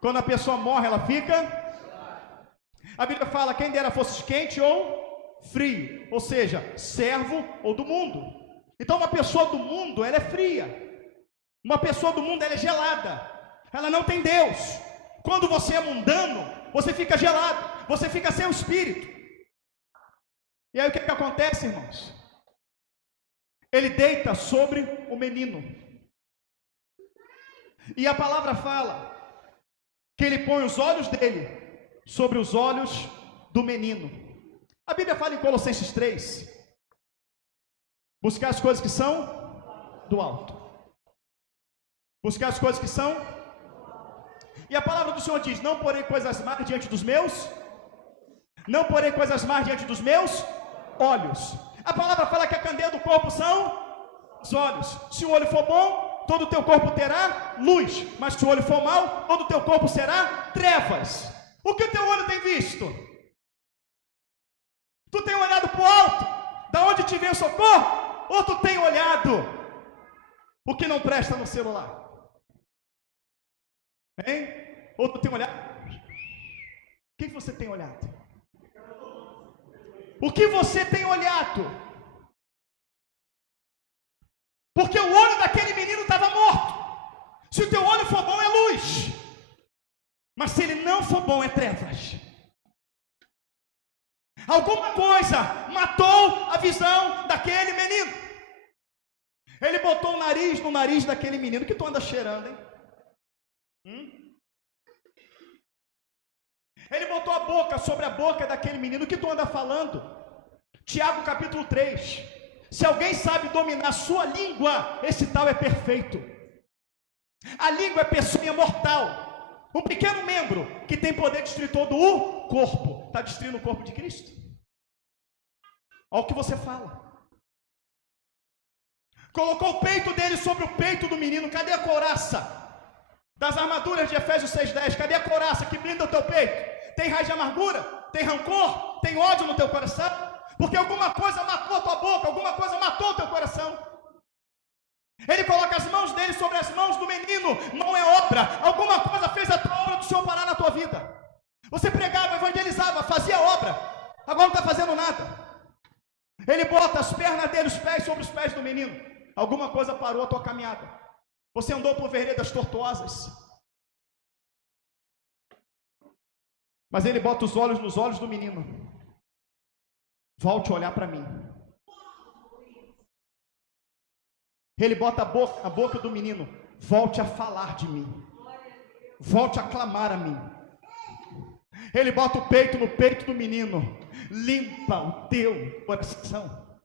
Quando a pessoa morre, ela fica. A Bíblia fala: quem dera fosse quente ou frio, ou seja, servo ou do mundo. Então uma pessoa do mundo, ela é fria. Uma pessoa do mundo, ela é gelada. Ela não tem Deus. Quando você é mundano, você fica gelado, você fica sem o Espírito. E aí o que acontece, irmãos? Ele deita sobre o menino. E a palavra fala que ele põe os olhos dele sobre os olhos do menino. A Bíblia fala em Colossenses 3: buscar as coisas que são do alto. Buscar as coisas que são. E a palavra do Senhor diz: não porei coisas más diante dos meus. Não porei coisas más diante dos meus olhos. A palavra fala que a candeia do corpo são os olhos. Se o olho for bom, todo o teu corpo terá luz. Mas se o olho for mau, todo o teu corpo será trevas. O que o teu olho tem visto? Tu tem olhado para o alto, da onde te vem o socorro? Ou tu tem olhado o que não presta no celular? Hein? Ou tu tem olhado? O que você tem olhado? O que você tem olhado? Porque o olho daquele menino estava morto. Se o teu olho for bom, é luz. Mas se ele não for bom, é trevas. Alguma coisa matou a visão daquele menino. Ele botou o nariz no nariz daquele menino. Que tu anda cheirando, hein? Ele botou a boca sobre a boca daquele menino. Que tu anda falando? Tiago capítulo 3. Se alguém sabe dominar a sua língua, esse tal é perfeito. A língua é peçonha mortal. Um pequeno membro que tem poder de destruir todo o corpo. Está destruindo o corpo de Cristo? Olha o que você fala. Colocou o peito dele sobre o peito do menino. Cadê a couraça das armaduras de Efésios 6:10? Cadê a couraça que blinda o teu peito? Tem raiz de amargura? Tem rancor? Tem ódio no teu coração? porque alguma coisa matou a tua boca, alguma coisa matou o teu coração. Ele coloca as mãos dele sobre as mãos do menino, não é obra, alguma coisa fez a tua obra do Senhor parar na tua vida. Você pregava, evangelizava, fazia obra, agora não está fazendo nada. Ele bota as pernas dele, os pés sobre os pés do menino, alguma coisa parou a tua caminhada. Você andou por veredas tortuosas, mas ele bota os olhos nos olhos do menino. Volte a olhar para mim. Ele bota a boca do menino. Volte a falar de mim. Volte a clamar a mim. Ele bota o peito no peito do menino. Limpa o teu coração.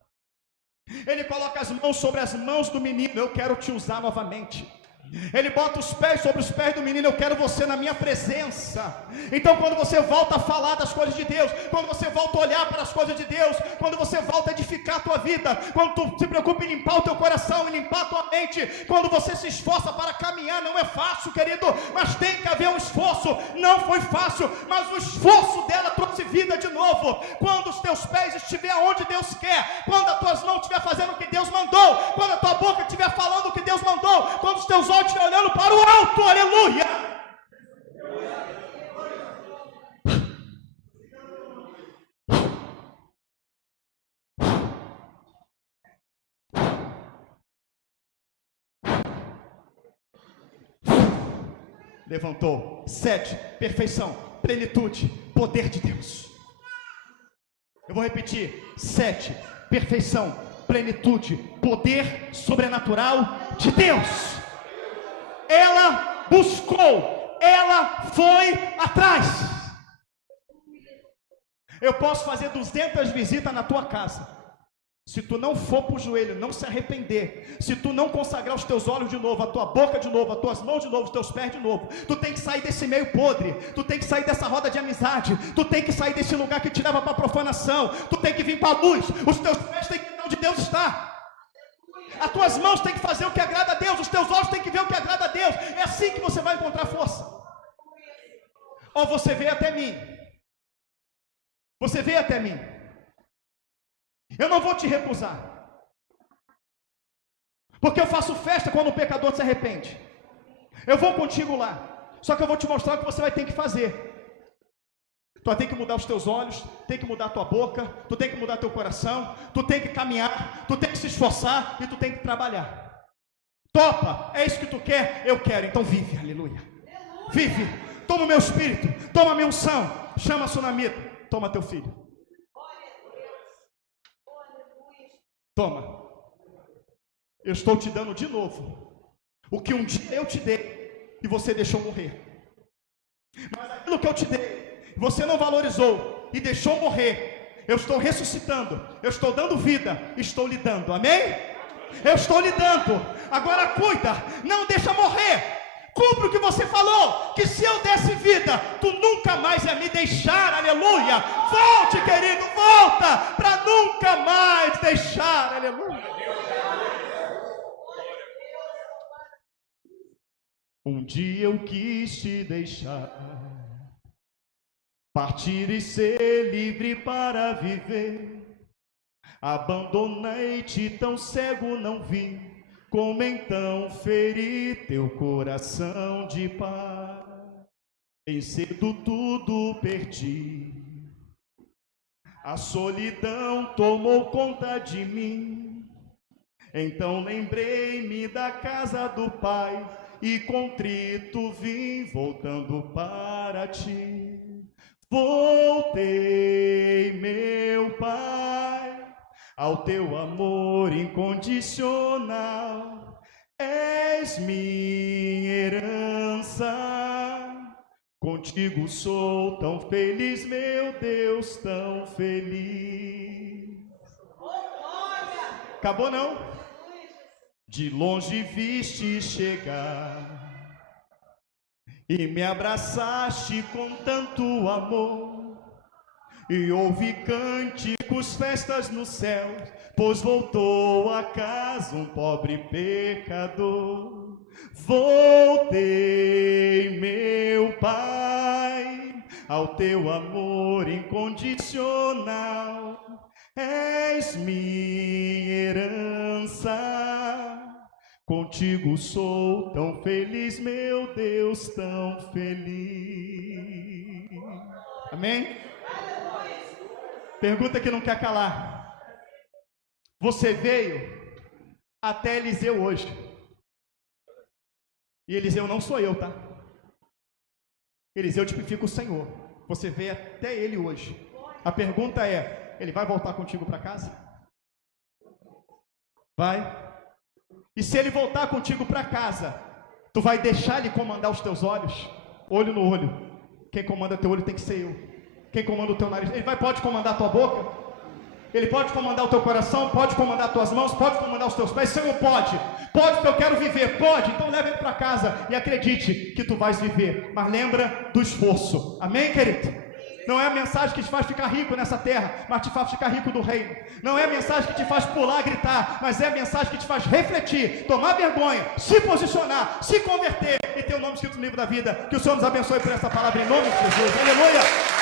Ele coloca as mãos sobre as mãos do menino. Eu quero te usar novamente. Ele bota os pés sobre os pés do menino. Eu quero você na minha presença. Então quando você volta a falar das coisas de Deus, quando você volta a olhar para as coisas de Deus, quando você volta a edificar a tua vida, quando tu se preocupa em limpar o teu coração, em limpar a tua mente, quando você se esforça para caminhar, não é fácil, querido, mas tem que haver um esforço. Não foi fácil, mas o esforço dela trouxe vida de novo. Quando os teus pés estiverem onde Deus quer, quando as tuas mãos estiverem fazendo o que Deus mandou, quando a tua boca estiver falando o que Deus mandou, quando os teus olhos estiverem olhando para o alto, aleluia. Levantou. 7, perfeição, plenitude, poder de Deus. Eu vou repetir. 7, perfeição, plenitude, poder sobrenatural de Deus. Ela buscou, ela foi atrás. Eu posso fazer 200 visitas na tua casa. Se tu não for para o joelho, não se arrepender, se tu não consagrar os teus olhos de novo, a tua boca de novo, as tuas mãos de novo, os teus pés de novo, tu tem que sair desse meio podre, tu tem que sair dessa roda de amizade, tu tem que sair desse lugar que te leva para a profanação, tu tem que vir para a luz, os teus pés têm que ir onde Deus está. As tuas mãos têm que fazer o que agrada a Deus, os teus olhos têm que ver o que agrada a Deus. É assim que você vai encontrar força. Ou você veio até mim. Você veio até mim. Eu não vou te recusar. Porque eu faço festa quando o pecador se arrepende. Eu vou contigo lá. Só que eu vou te mostrar o que você vai ter que fazer. Tu vai ter que mudar os teus olhos, tem que mudar a tua boca, tu tem que mudar teu coração, tu tem que caminhar, tu tem que se esforçar e tu tem que trabalhar. Topa, é isso que tu quer? Eu quero, então vive, aleluia. Vive, toma o meu espírito, toma a minha unção, chama a sunamita, toma teu filho. Toma. Eu estou te dando de novo o que um dia eu te dei e você deixou morrer. Mas aquilo que eu te dei, você não valorizou e deixou morrer. Eu estou ressuscitando, eu estou dando vida, estou lhe dando, amém? Eu estou lhe dando, agora cuida, não deixa morrer. Cumpre o que você falou, que se eu desse vida, tu nunca mais ia me deixar, aleluia. Volte, querido, volta, para nunca mais deixar, aleluia. Um dia eu quis te deixar, partir e ser livre para viver. Abandonei-te tão cego, não vi. Como então feri teu coração de paz? Em cedo tudo perdi. A solidão tomou conta de mim. Então lembrei-me da casa do Pai e contrito vim voltando para ti. Voltei, meu Pai, ao teu amor incondicional. És minha herança, contigo sou tão feliz, meu Deus, tão feliz. Acabou não? De longe viste chegar e me abraçaste com tanto amor, e ouvi cânticos, festas no céu, pois voltou a casa um pobre pecador. Voltei, meu Pai, ao teu amor incondicional. És minha herança, contigo sou tão feliz, meu Deus, tão feliz. Amém? Pergunta que não quer calar. Você veio até Eliseu hoje. E Eliseu não sou eu, tá? Eliseu tipifica o Senhor. Você veio até ele hoje. A pergunta é, ele vai voltar contigo para casa? Vai. E se ele voltar contigo para casa, tu vai deixar ele comandar os teus olhos? Olho no olho. Quem comanda teu olho tem que ser eu. Quem comanda o teu nariz? Ele pode comandar a tua boca? Ele pode comandar o teu coração? Pode comandar as tuas mãos? Pode comandar os teus pés? Senhor, pode. Pode, porque eu quero viver. Pode. Então leva ele para casa e acredite que tu vais viver. Mas lembra do esforço. Amém, querido? Não é a mensagem que te faz ficar rico nessa terra, mas te faz ficar rico do reino. Não é a mensagem que te faz pular, gritar, mas é a mensagem que te faz refletir, tomar vergonha, se posicionar, se converter e ter o nome escrito no livro da vida. Que o Senhor nos abençoe por essa palavra em nome de Jesus. Aleluia!